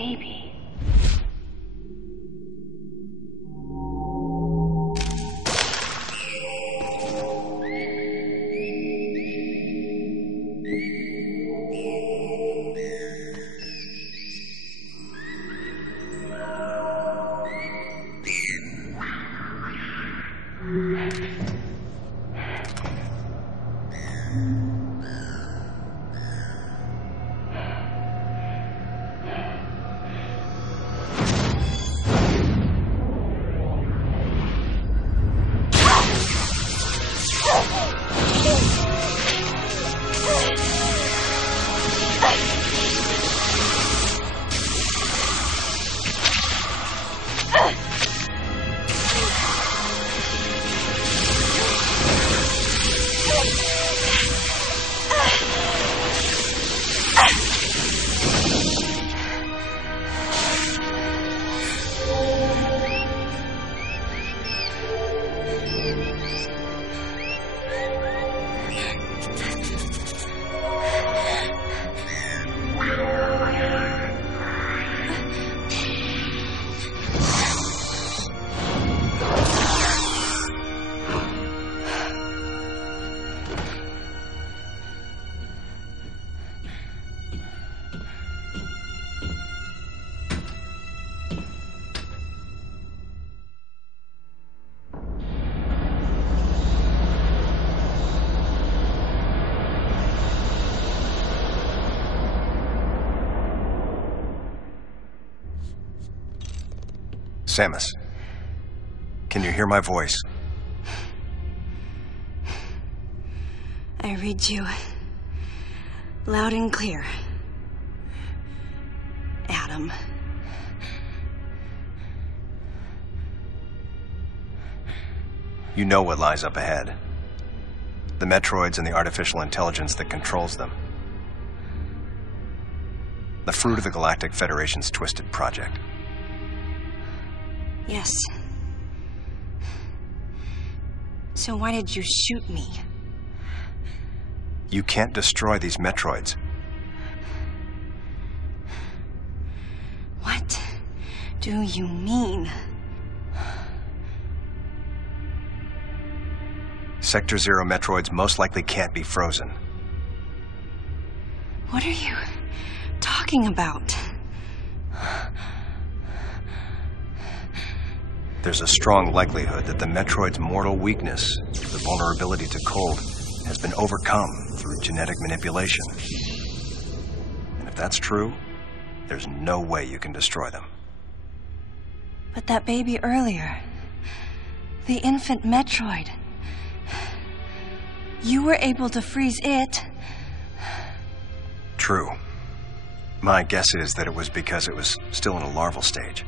baby. Samus, can you hear my voice? I read you loud and clear, Adam. You know what lies up ahead. The Metroids and the artificial intelligence that controls them. The fruit of the Galactic Federation's twisted project. Yes. So why did you shoot me? You can't destroy these Metroids. What do you mean? Sector Zero Metroids most likely can't be frozen. What are you talking about? There's a strong likelihood that the Metroid's mortal weakness, the vulnerability to cold, has been overcome through genetic manipulation. And if that's true, there's no way you can destroy them. But that baby earlier, the infant Metroid, you were able to freeze it. True. My guess is that it was because it was still in a larval stage.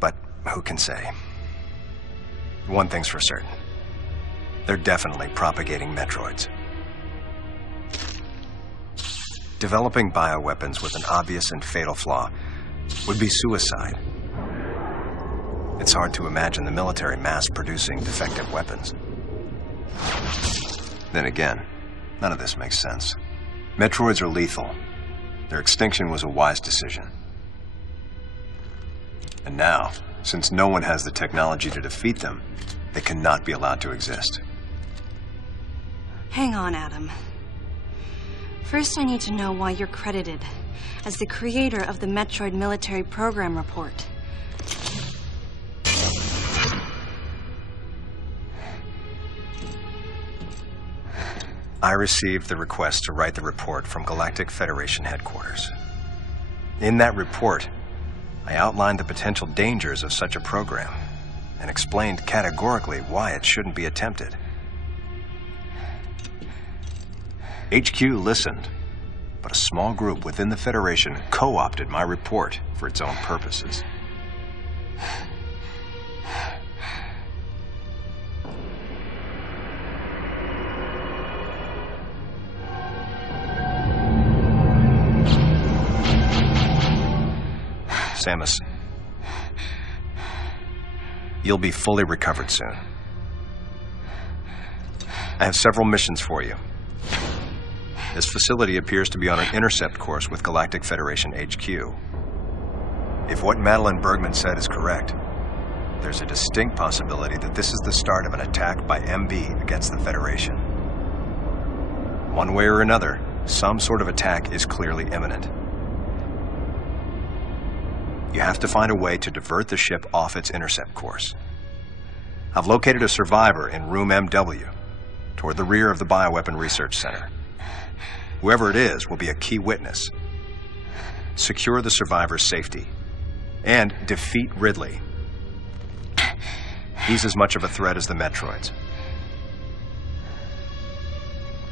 But who can say? One thing's for certain. They're definitely propagating Metroids. Developing bioweapons with an obvious and fatal flaw would be suicide. It's hard to imagine the military mass-producing defective weapons. Then again, none of this makes sense. Metroids are lethal. Their extinction was a wise decision. And now, since no one has the technology to defeat them, they cannot be allowed to exist. Hang on, Adam. First, I need to know why you're credited as the creator of the Metroid Military Program Report. I received the request to write the report from Galactic Federation headquarters. In that report, I outlined the potential dangers of such a program and explained categorically why it shouldn't be attempted. HQ listened, but a small group within the Federation co-opted my report for its own purposes. Samus, you'll be fully recovered soon. I have several missions for you. This facility appears to be on an intercept course with Galactic Federation HQ. If what Madeline Bergman said is correct, there's a distinct possibility that this is the start of an attack by MB against the Federation. One way or another, some sort of attack is clearly imminent. You have to find a way to divert the ship off its intercept course. I've located a survivor in room MW, toward the rear of the Bioweapon Research Center. Whoever it is will be a key witness. Secure the survivor's safety, and defeat Ridley. He's as much of a threat as the Metroids.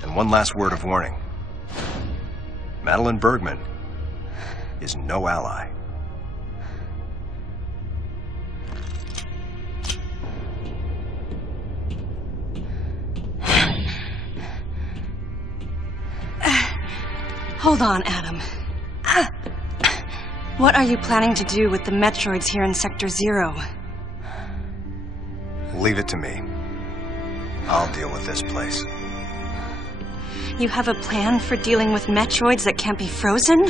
And one last word of warning. Madeline Bergman is no ally. Hold on, Adam. What are you planning to do with the Metroids here in Sector 0? Leave it to me. I'll deal with this place. You have a plan for dealing with Metroids that can't be frozen?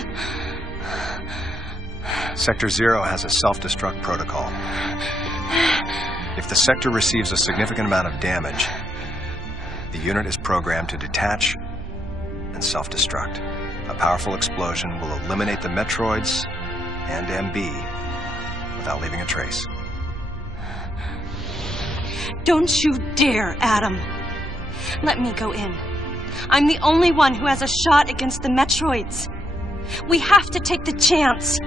Sector 0 has a self-destruct protocol. If the sector receives a significant amount of damage, the unit is programmed to detach and self-destruct. A powerful explosion will eliminate the Metroids and MB without leaving a trace. Don't you dare, Adam. Let me go in. I'm the only one who has a shot against the Metroids. We have to take the chance.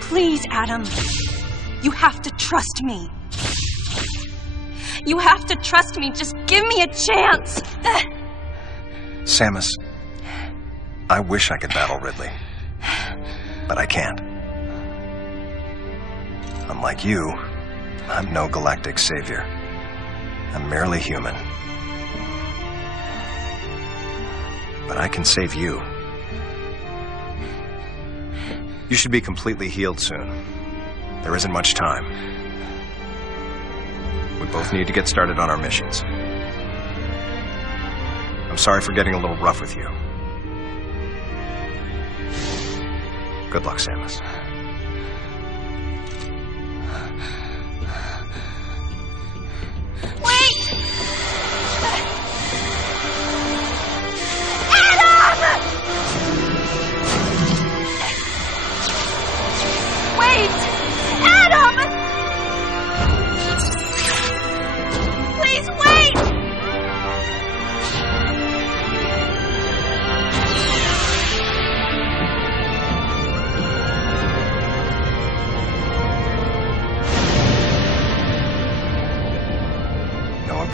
Please, Adam. You have to trust me. You have to trust me. Just give me a chance. Samus, I wish I could battle Ridley, but I can't. Unlike you, I'm no galactic savior. I'm merely human. But I can save you. You should be completely healed soon. There isn't much time. We both need to get started on our missions. I'm sorry for getting a little rough with you. Good luck, Samus.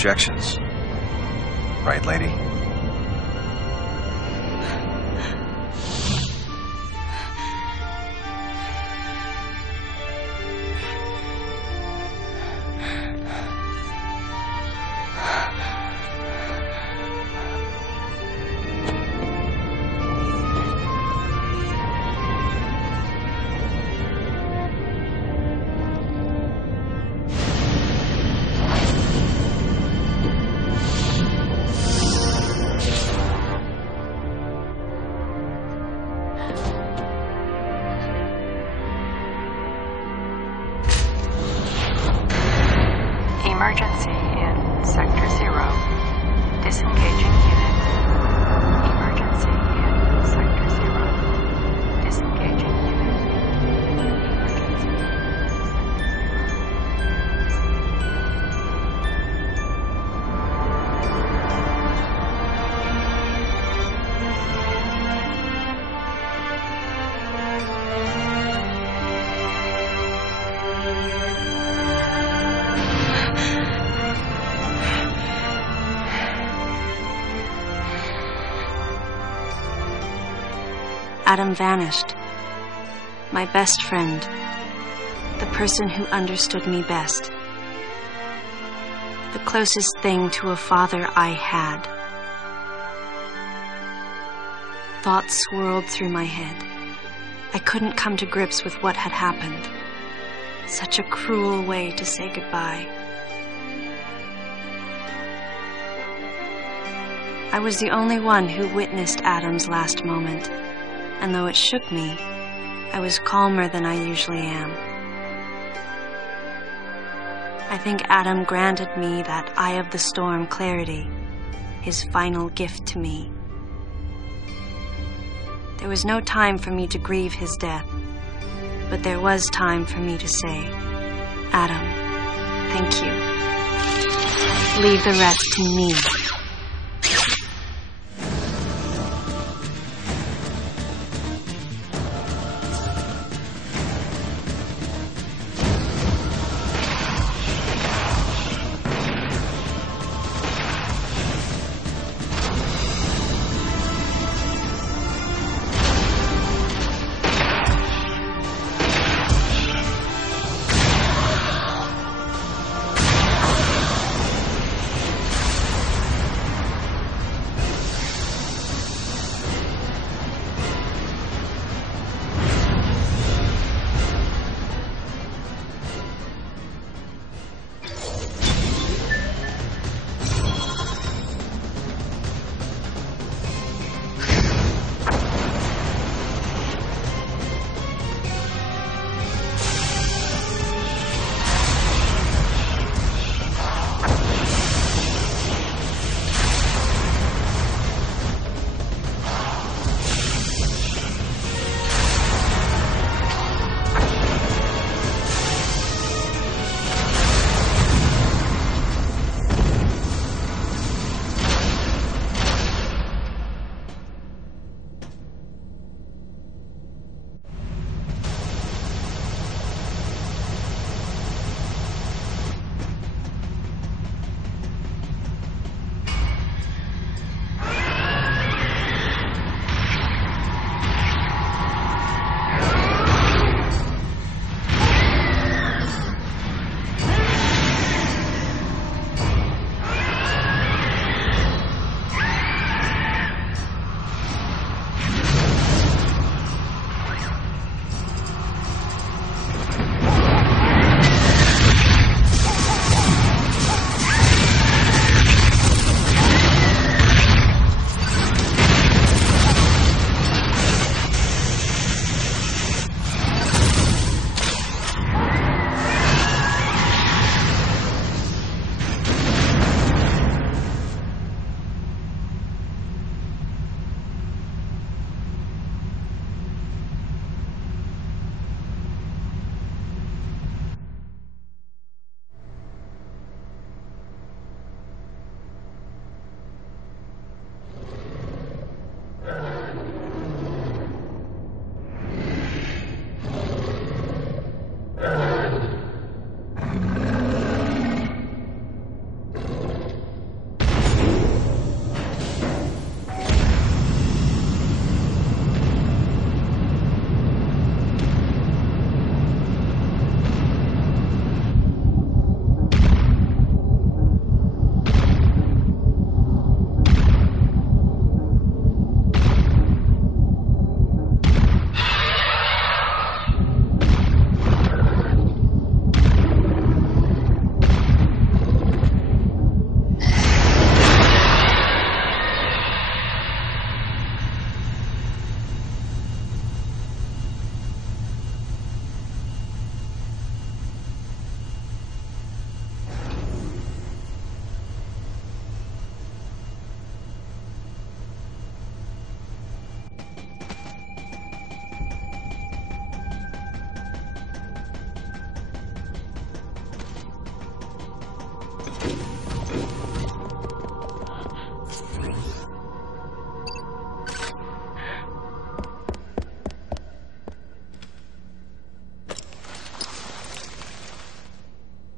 Objections. Right, lady? Emergency in Sector 0. Disengaging unit. Emergency in Sector 0. Disengaging unit. Adam vanished. My best friend. The person who understood me best. The closest thing to a father I had. Thoughts swirled through my head. I couldn't come to grips with what had happened. Such a cruel way to say goodbye. I was the only one who witnessed Adam's last moment. And though it shook me, I was calmer than I usually am. I think Adam granted me that Eye of the Storm clarity, his final gift to me. There was no time for me to grieve his death, but there was time for me to say, Adam, thank you. Leave the rest to me.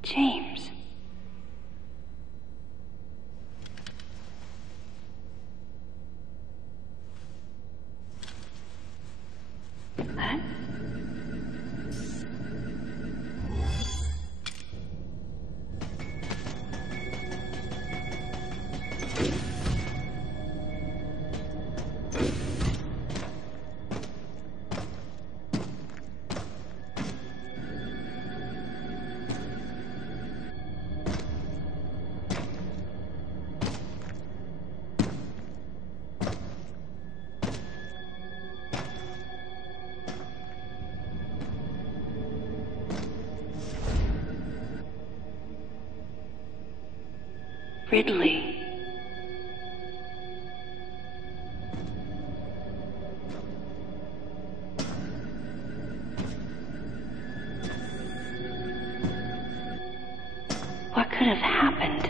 James. What? Ridley. What could have happened?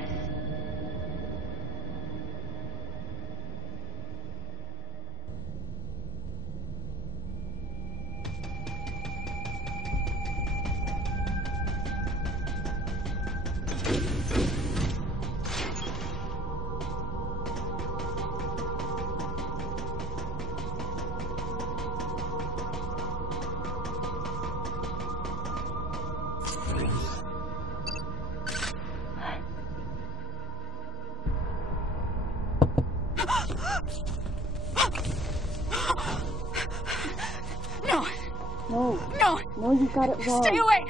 No, you got it wrong. Stay away!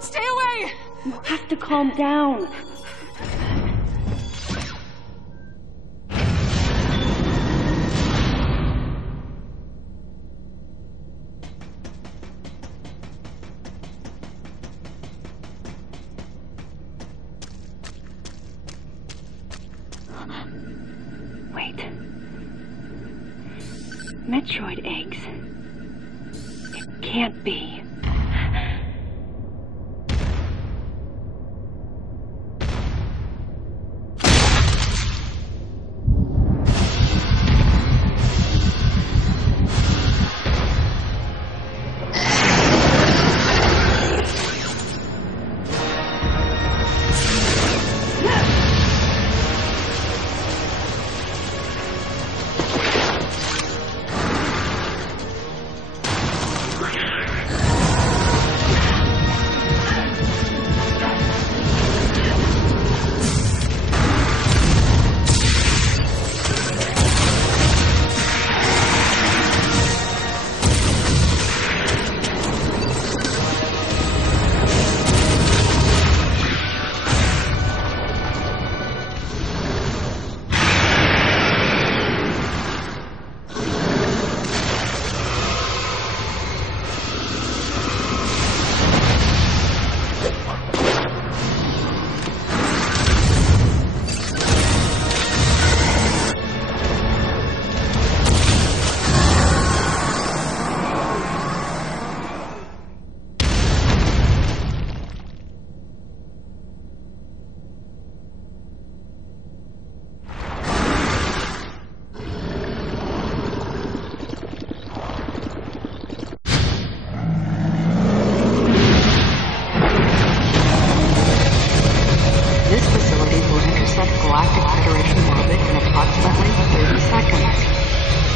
Stay away! You have to calm down. Wait. Metroid eggs. It can't be.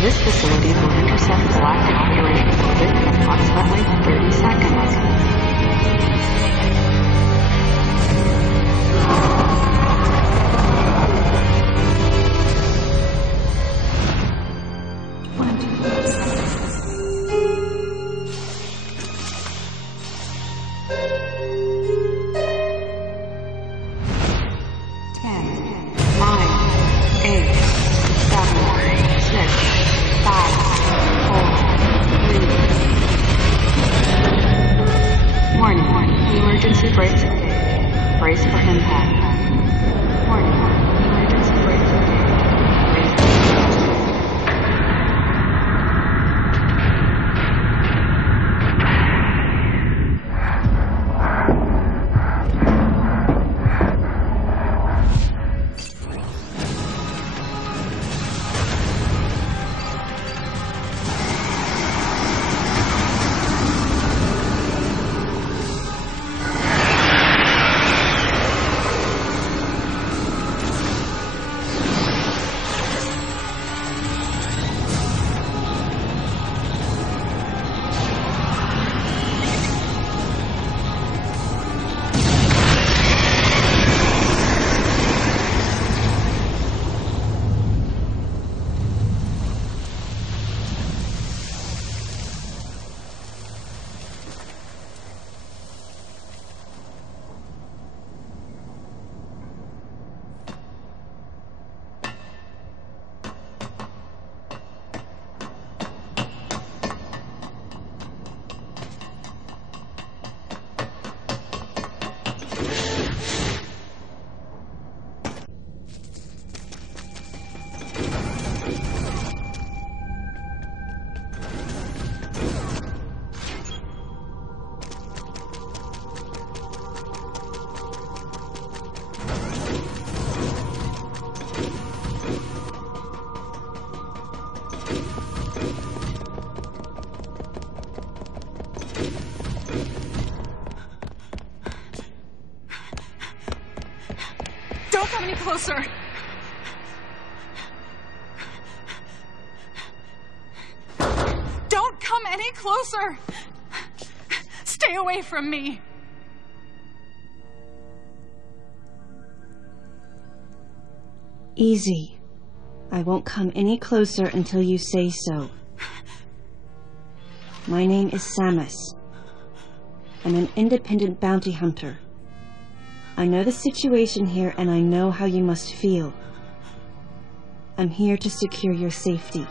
This facility will intercept galactic Federation orbit in approximately 30 seconds. Emergency brakes engaged. Brace for impact. Warning. Emergency brakes engaged. Brace for impact. closer. Don't come any closer. Stay away from me. Easy. I won't come any closer until you say so. My name is Samus. I'm an independent bounty hunter. I know the situation here and I know how you must feel. I'm here to secure your safety.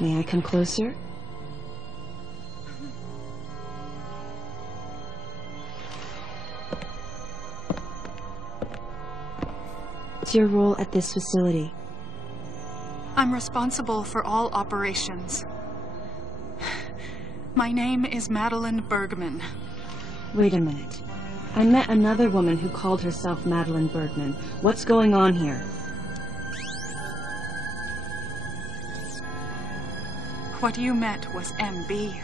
May I come closer? What's your role at this facility? I'm responsible for all operations. My name is Madeline Bergman. Wait a minute. I met another woman who called herself Madeline Bergman. What's going on here? What you met was MB.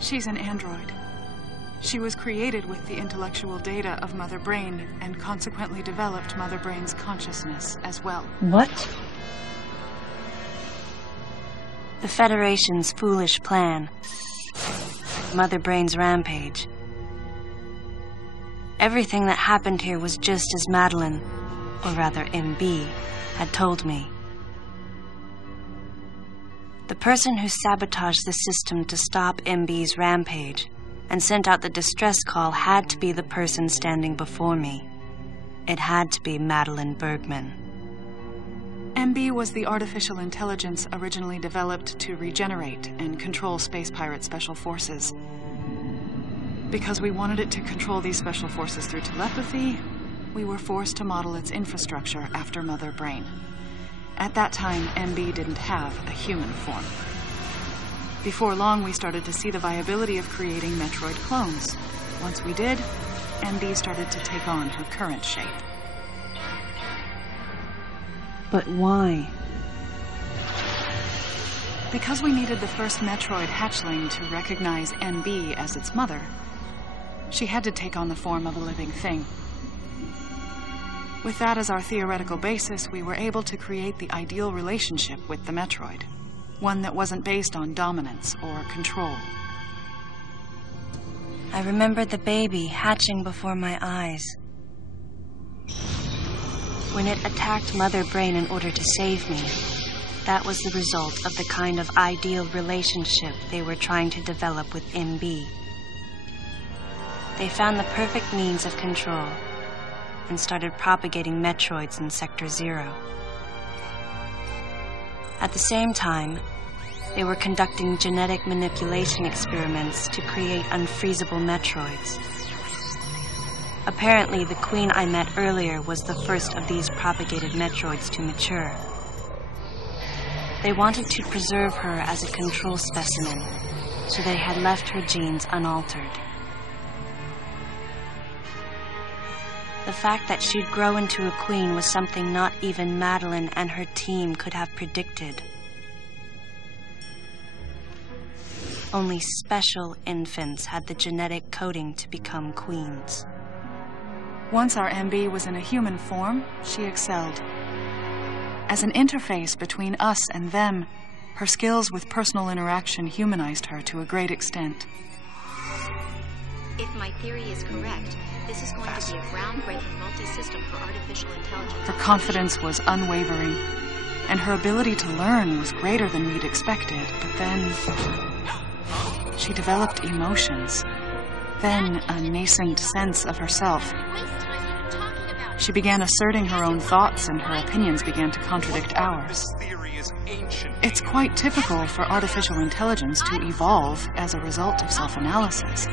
She's an android. She was created with the intellectual data of Mother Brain and consequently developed Mother Brain's consciousness as well. What? The Federation's foolish plan. Mother Brain's rampage. Everything that happened here was just as Madeline, or rather MB, had told me. The person who sabotaged the system to stop MB's rampage and sent out the distress call had to be the person standing before me. It had to be Madeline Bergman. MB was the artificial intelligence originally developed to regenerate and control Space Pirate Special Forces. Because we wanted it to control these special forces through telepathy, we were forced to model its infrastructure after Mother Brain. At that time, MB didn't have a human form. Before long, we started to see the viability of creating Metroid clones. Once we did, MB started to take on her current shape. But why? Because we needed the first Metroid hatchling to recognize MB as its mother, she had to take on the form of a living thing. With that as our theoretical basis, we were able to create the ideal relationship with the Metroid. One that wasn't based on dominance or control. I remembered the baby hatching before my eyes. When it attacked Mother Brain in order to save me, that was the result of the kind of ideal relationship they were trying to develop with MB. They found the perfect means of control and started propagating Metroids in Sector 0. At the same time, they were conducting genetic manipulation experiments to create unfreezable Metroids. Apparently, the queen I met earlier was the first of these propagated Metroids to mature. They wanted to preserve her as a control specimen, so they had left her genes unaltered. The fact that she'd grow into a queen was something not even Madeline and her team could have predicted. Only special infants had the genetic coding to become queens. Once our MB was in a human form, she excelled. As an interface between us and them, her skills with personal interaction humanized her to a great extent. If my theory is correct, this is going to be a groundbreaking multi-system for artificial intelligence. Her confidence was unwavering, and her ability to learn was greater than we'd expected. But then she developed emotions, then a nascent sense of herself. She began asserting her own thoughts, and her opinions began to contradict ours. It's quite typical for artificial intelligence to evolve as a result of self-analysis.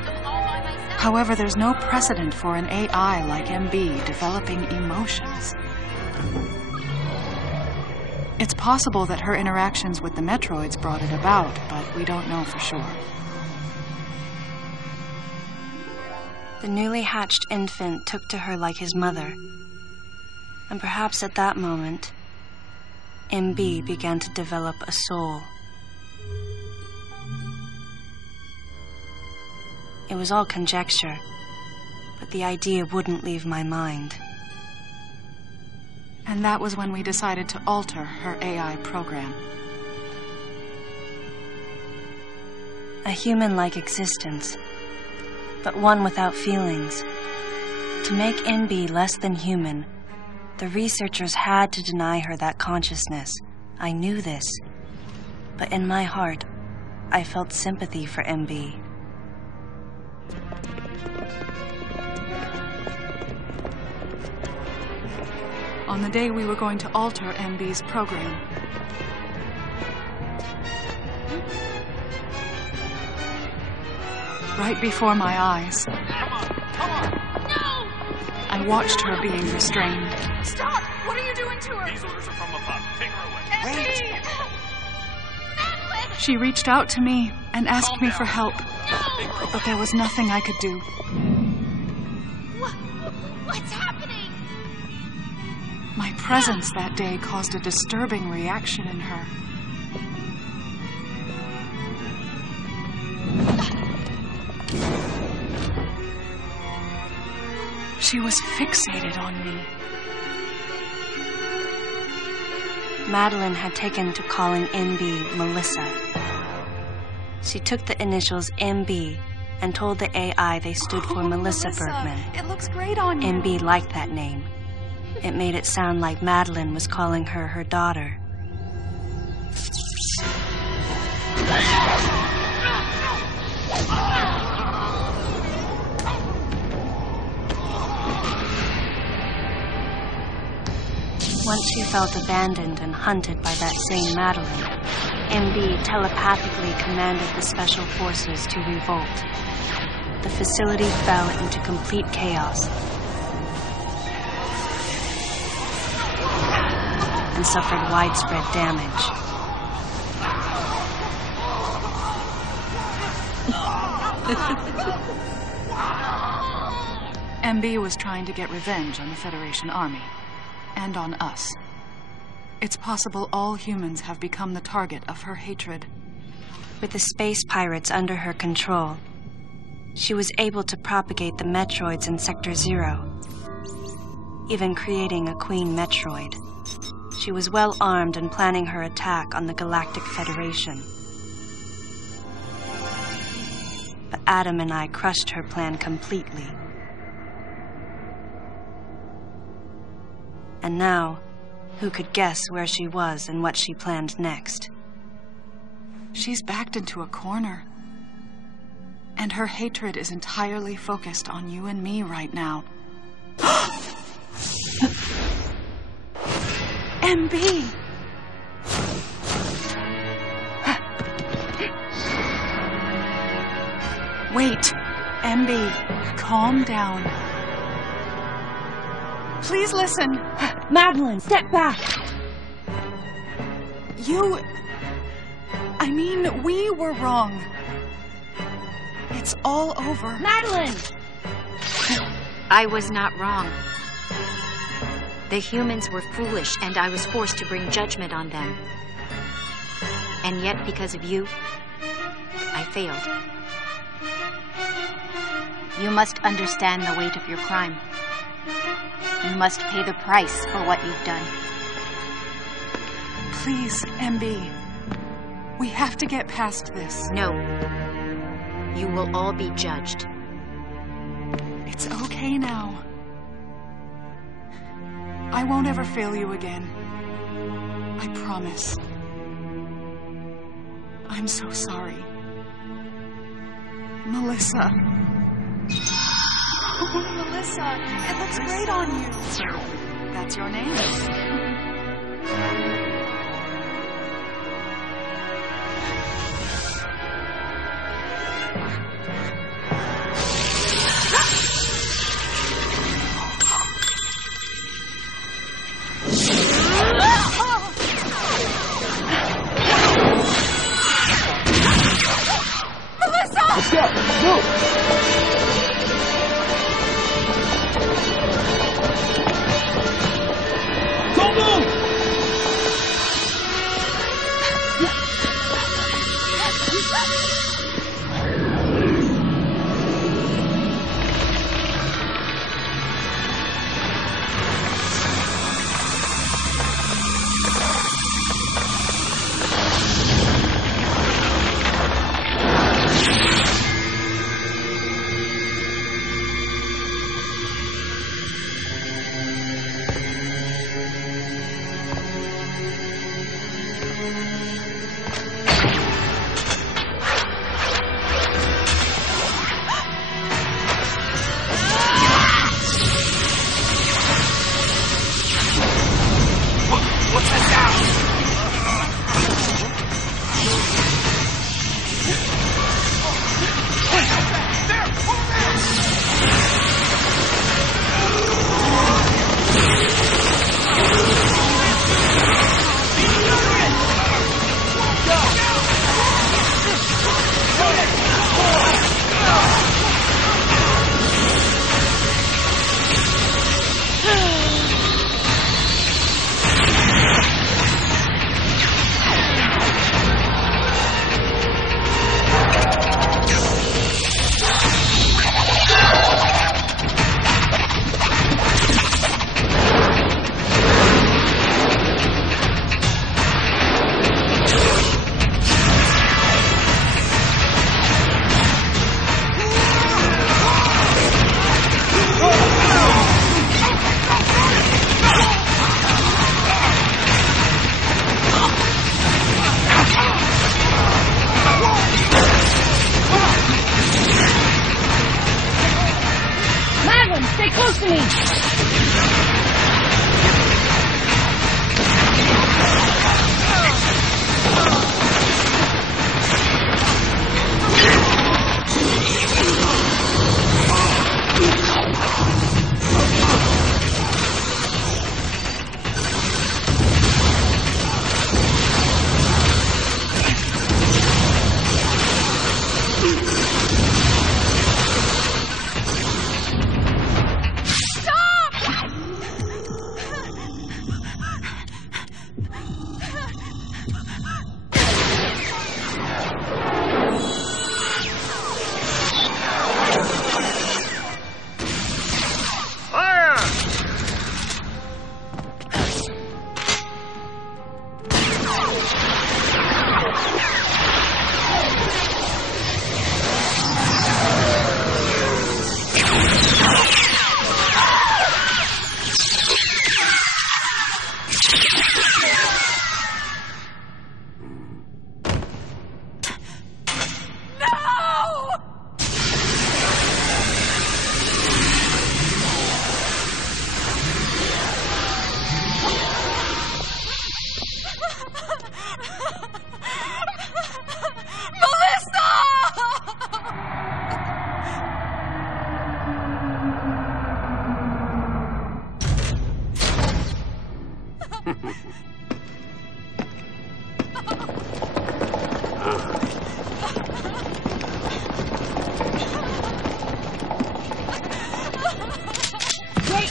However, there's no precedent for an AI like MB developing emotions. It's possible that her interactions with the Metroids brought it about, but we don't know for sure. The newly hatched infant took to her like his mother. And perhaps at that moment, MB began to develop a soul. It was all conjecture, but the idea wouldn't leave my mind. And that was when we decided to alter her AI program. A human-like existence, but one without feelings. To make MB less than human, the researchers had to deny her that consciousness. I knew this, but in my heart, I felt sympathy for MB. On the day we were going to alter MB's program, right before my eyes, I watched her being restrained. Stop! What are you doing to her? These orders are from above. Take her away. Wait! She reached out to me and asked me for help, but there was nothing I could do. What's happening? My presence that day caused a disturbing reaction in her. She was fixated on me. Madeline had taken to calling MB Melissa. She took the initials MB and told the AI they stood for Melissa Bergman. It looks great on you. MB liked that name. It made it sound like Madeline was calling her her daughter. Once she felt abandoned and hunted by that same Madeline, MB telepathically commanded the special forces to revolt. The facility fell into complete chaos and suffered widespread damage. MB was trying to get revenge on the Federation Army. And on us. It's possible all humans have become the target of her hatred. With the space pirates under her control, she was able to propagate the Metroids in Sector 0, even creating a Queen Metroid. She was well armed and planning her attack on the Galactic Federation. But Adam and I crushed her plan completely. And now, who could guess where she was and what she planned next? She's backed into a corner. And her hatred is entirely focused on you and me right now. MB! Wait, MB, calm down. Please listen. Madeline, step back. We were wrong. It's all over. Madeline! I was not wrong. The humans were foolish, and I was forced to bring judgment on them. And yet, because of you, I failed. You must understand the weight of your crime. You must pay the price for what you've done. Please, MB. We have to get past this. No. You will all be judged. It's okay now. I won't ever fail you again. I promise. I'm so sorry. Melissa. Oh, Melissa, it looks great on you. That's your name. Let's go! Move!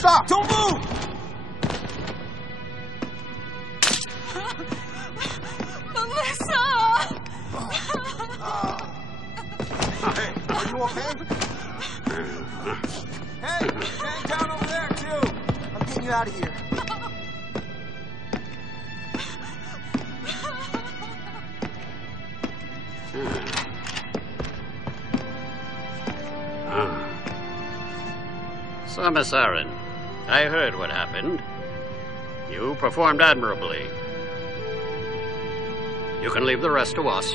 Stop! Don't move! Melissa! Hey, are you okay? Hey, hang down over there, too! I'm getting you out of here. So, Miss Aaron, I heard what happened. You performed admirably. You can leave the rest to us.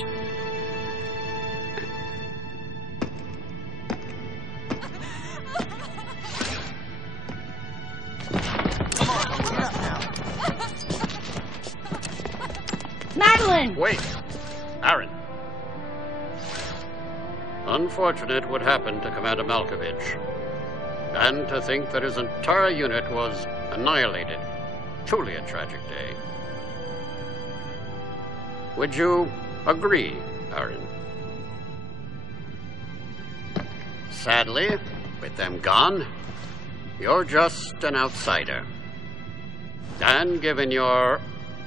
Madeline! Wait. Aaron. Unfortunate what happened to Commander Malkovich. And to think that his entire unit was annihilated. Truly a tragic day. Would you agree, Aaron? Sadly, with them gone, you're just an outsider. And given your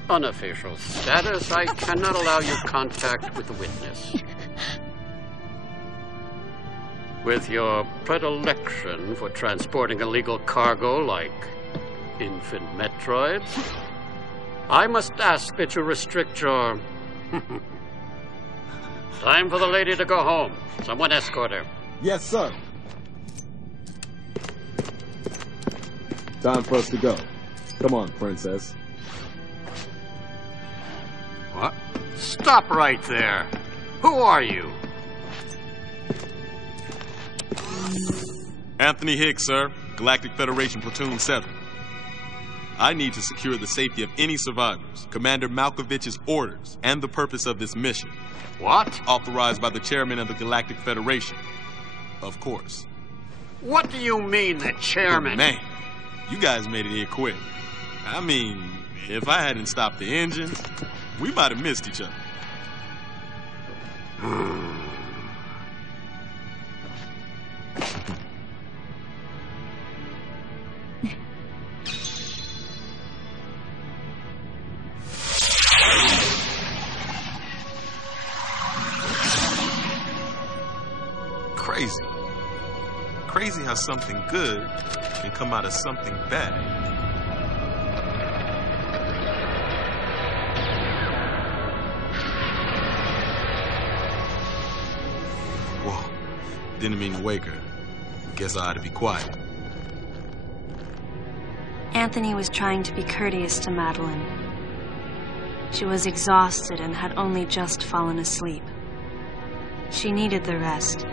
unofficial status, I cannot allow you contact with the witness. With your predilection for transporting illegal cargo like infant Metroids, I must ask that you restrict your... Time for the lady to go home. Someone escort her. Yes, sir. Time for us to go. Come on, princess. What? Stop right there. Who are you? Anthony Hicks, sir. Galactic Federation Platoon 7. I need to secure the safety of any survivors, Commander Malkovich's orders, and the purpose of this mission. What? Authorized by the chairman of the Galactic Federation. Of course. What do you mean, the chairman? But man, you guys made it here quick. I mean, if I hadn't stopped the engines, we might have missed each other. Crazy. Crazy how something good can come out of something bad. Whoa. Didn't mean to wake her. Guess I ought to be quiet. Anthony was trying to be courteous to Madeline. She was exhausted and had only just fallen asleep. She needed the rest.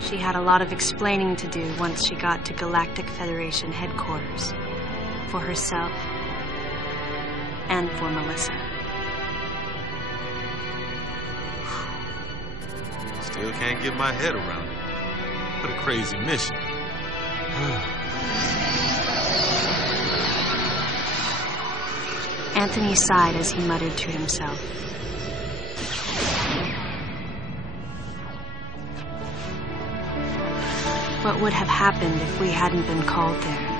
She had a lot of explaining to do once she got to Galactic Federation headquarters. For herself and for Melissa. Still can't get my head around it. What a crazy mission. Anthony sighed as he muttered to himself. What would have happened if we hadn't been called there?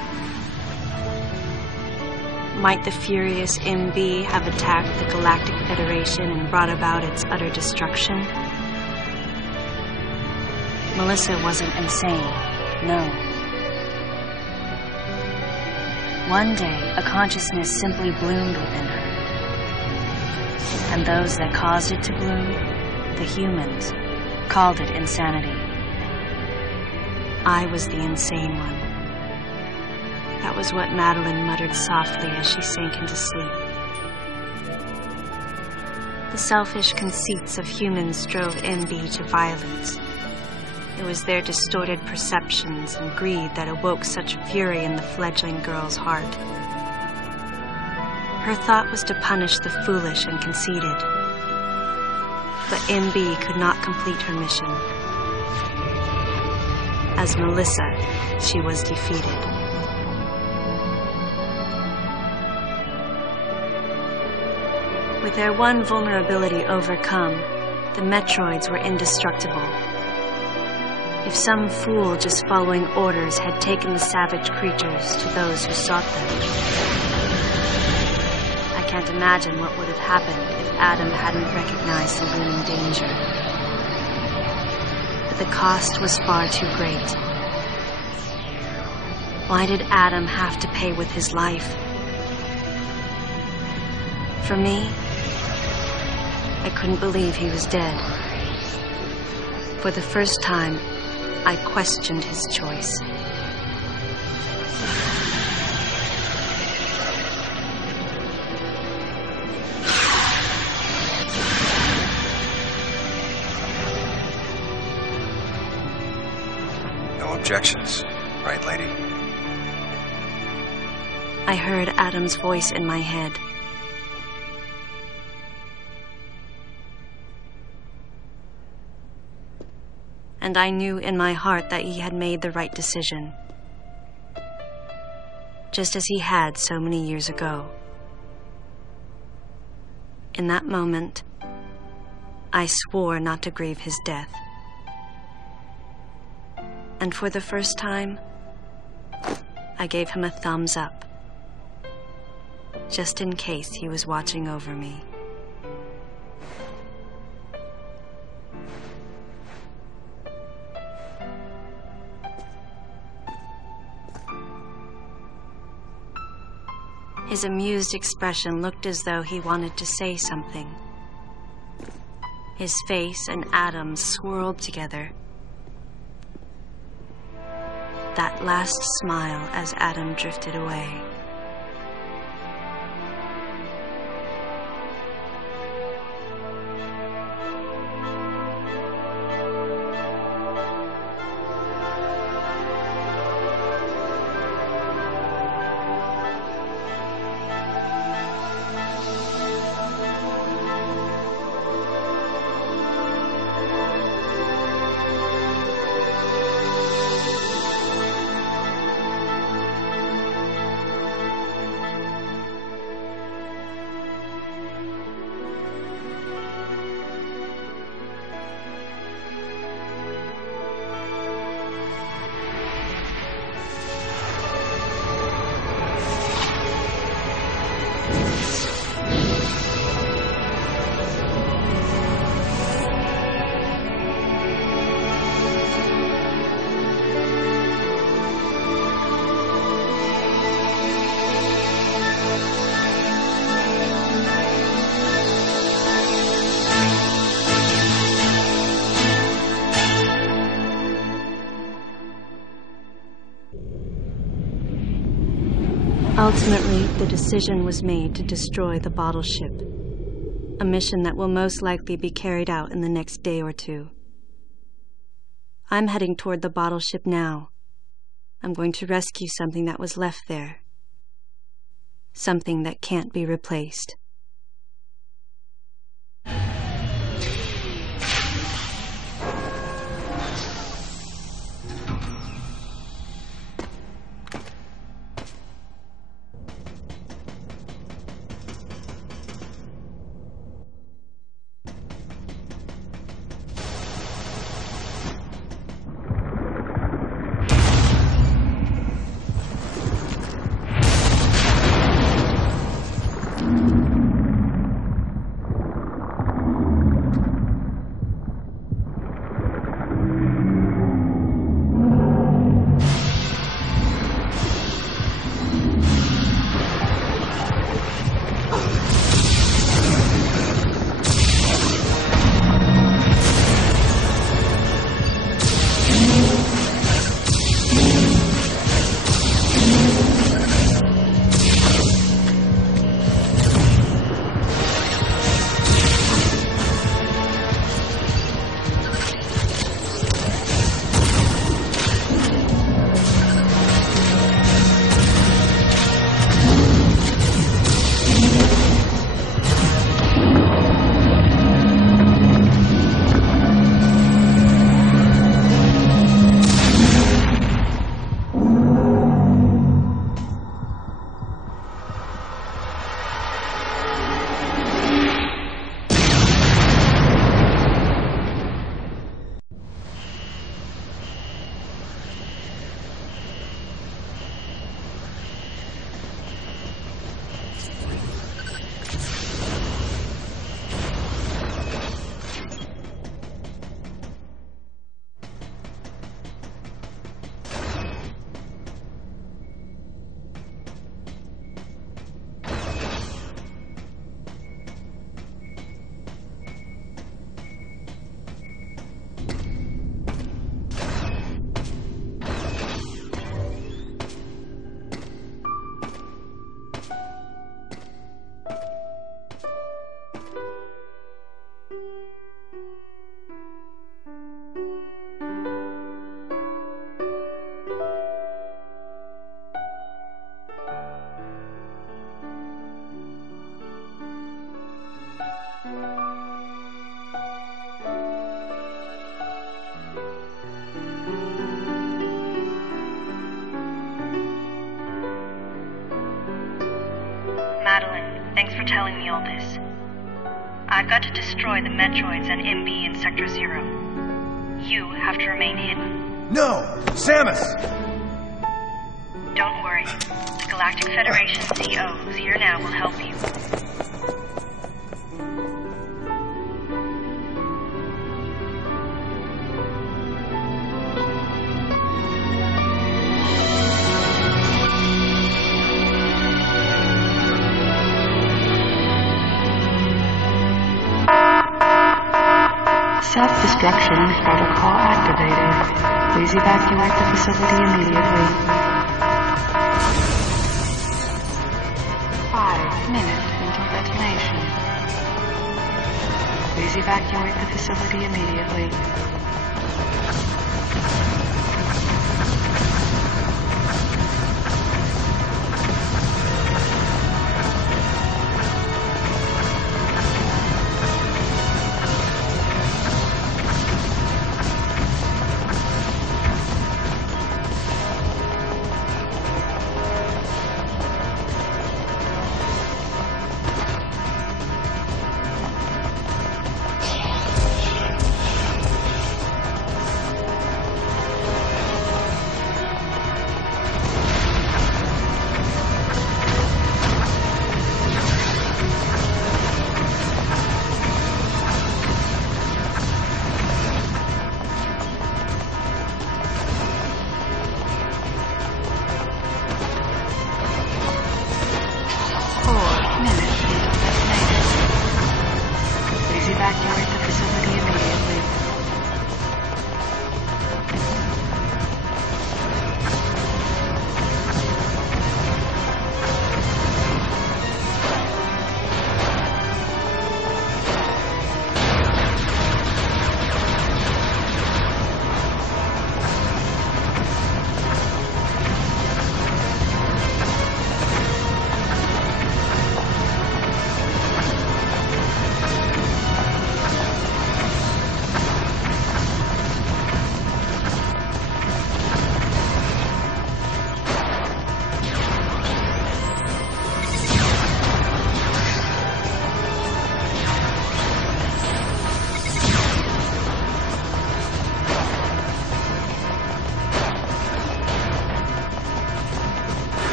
Might the furious MB have attacked the Galactic Federation and brought about its utter destruction? Melissa wasn't insane, no. One day, a consciousness simply bloomed within her. And those that caused it to bloom, the humans, called it insanity. I was the insane one. That was what Madeline muttered softly as she sank into sleep. The selfish conceits of humans drove MB to violence. It was their distorted perceptions and greed that awoke such fury in the fledgling girl's heart. Her thought was to punish the foolish and conceited. But MB could not complete her mission. As Melissa, she was defeated. With their one vulnerability overcome, the Metroids were indestructible. If some fool just following orders had taken the savage creatures to those who sought them. I can't imagine what would have happened if Adam hadn't recognized the looming danger. But the cost was far too great. Why did Adam have to pay with his life? For me, I couldn't believe he was dead. For the first time, I questioned his choice. No objections, right, lady? I heard Adam's voice in my head. And I knew in my heart that he had made the right decision. Just as he had so many years ago. In that moment, I swore not to grieve his death. And for the first time, I gave him a thumbs up. Just in case he was watching over me. His amused expression looked as though he wanted to say something. His face and Adam's swirled together. That last smile as Adam drifted away. Ultimately, the decision was made to destroy the bottle ship, a mission that will most likely be carried out in the next day or two. I'm heading toward the bottle ship now. I'm going to rescue something that was left there. Something that can't be replaced. Madeline, thanks for telling me all this. I've got to destroy the Metroids and MB in Sector 0. You have to remain hidden. No! Samus! Don't worry. The Galactic Federation CO, who's here now, will help you. Self-destruction protocol activated. Please evacuate the facility immediately. 5 minutes until detonation. Please evacuate the facility immediately.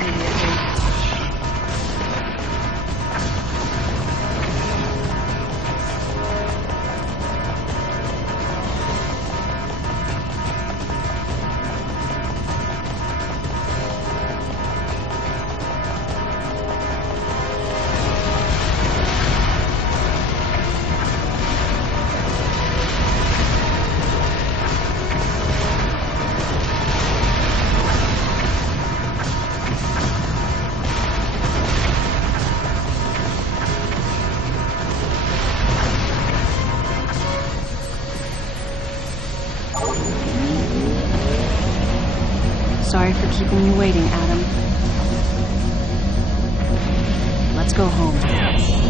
immediately. Sorry for keeping you waiting, Adam. Let's go home.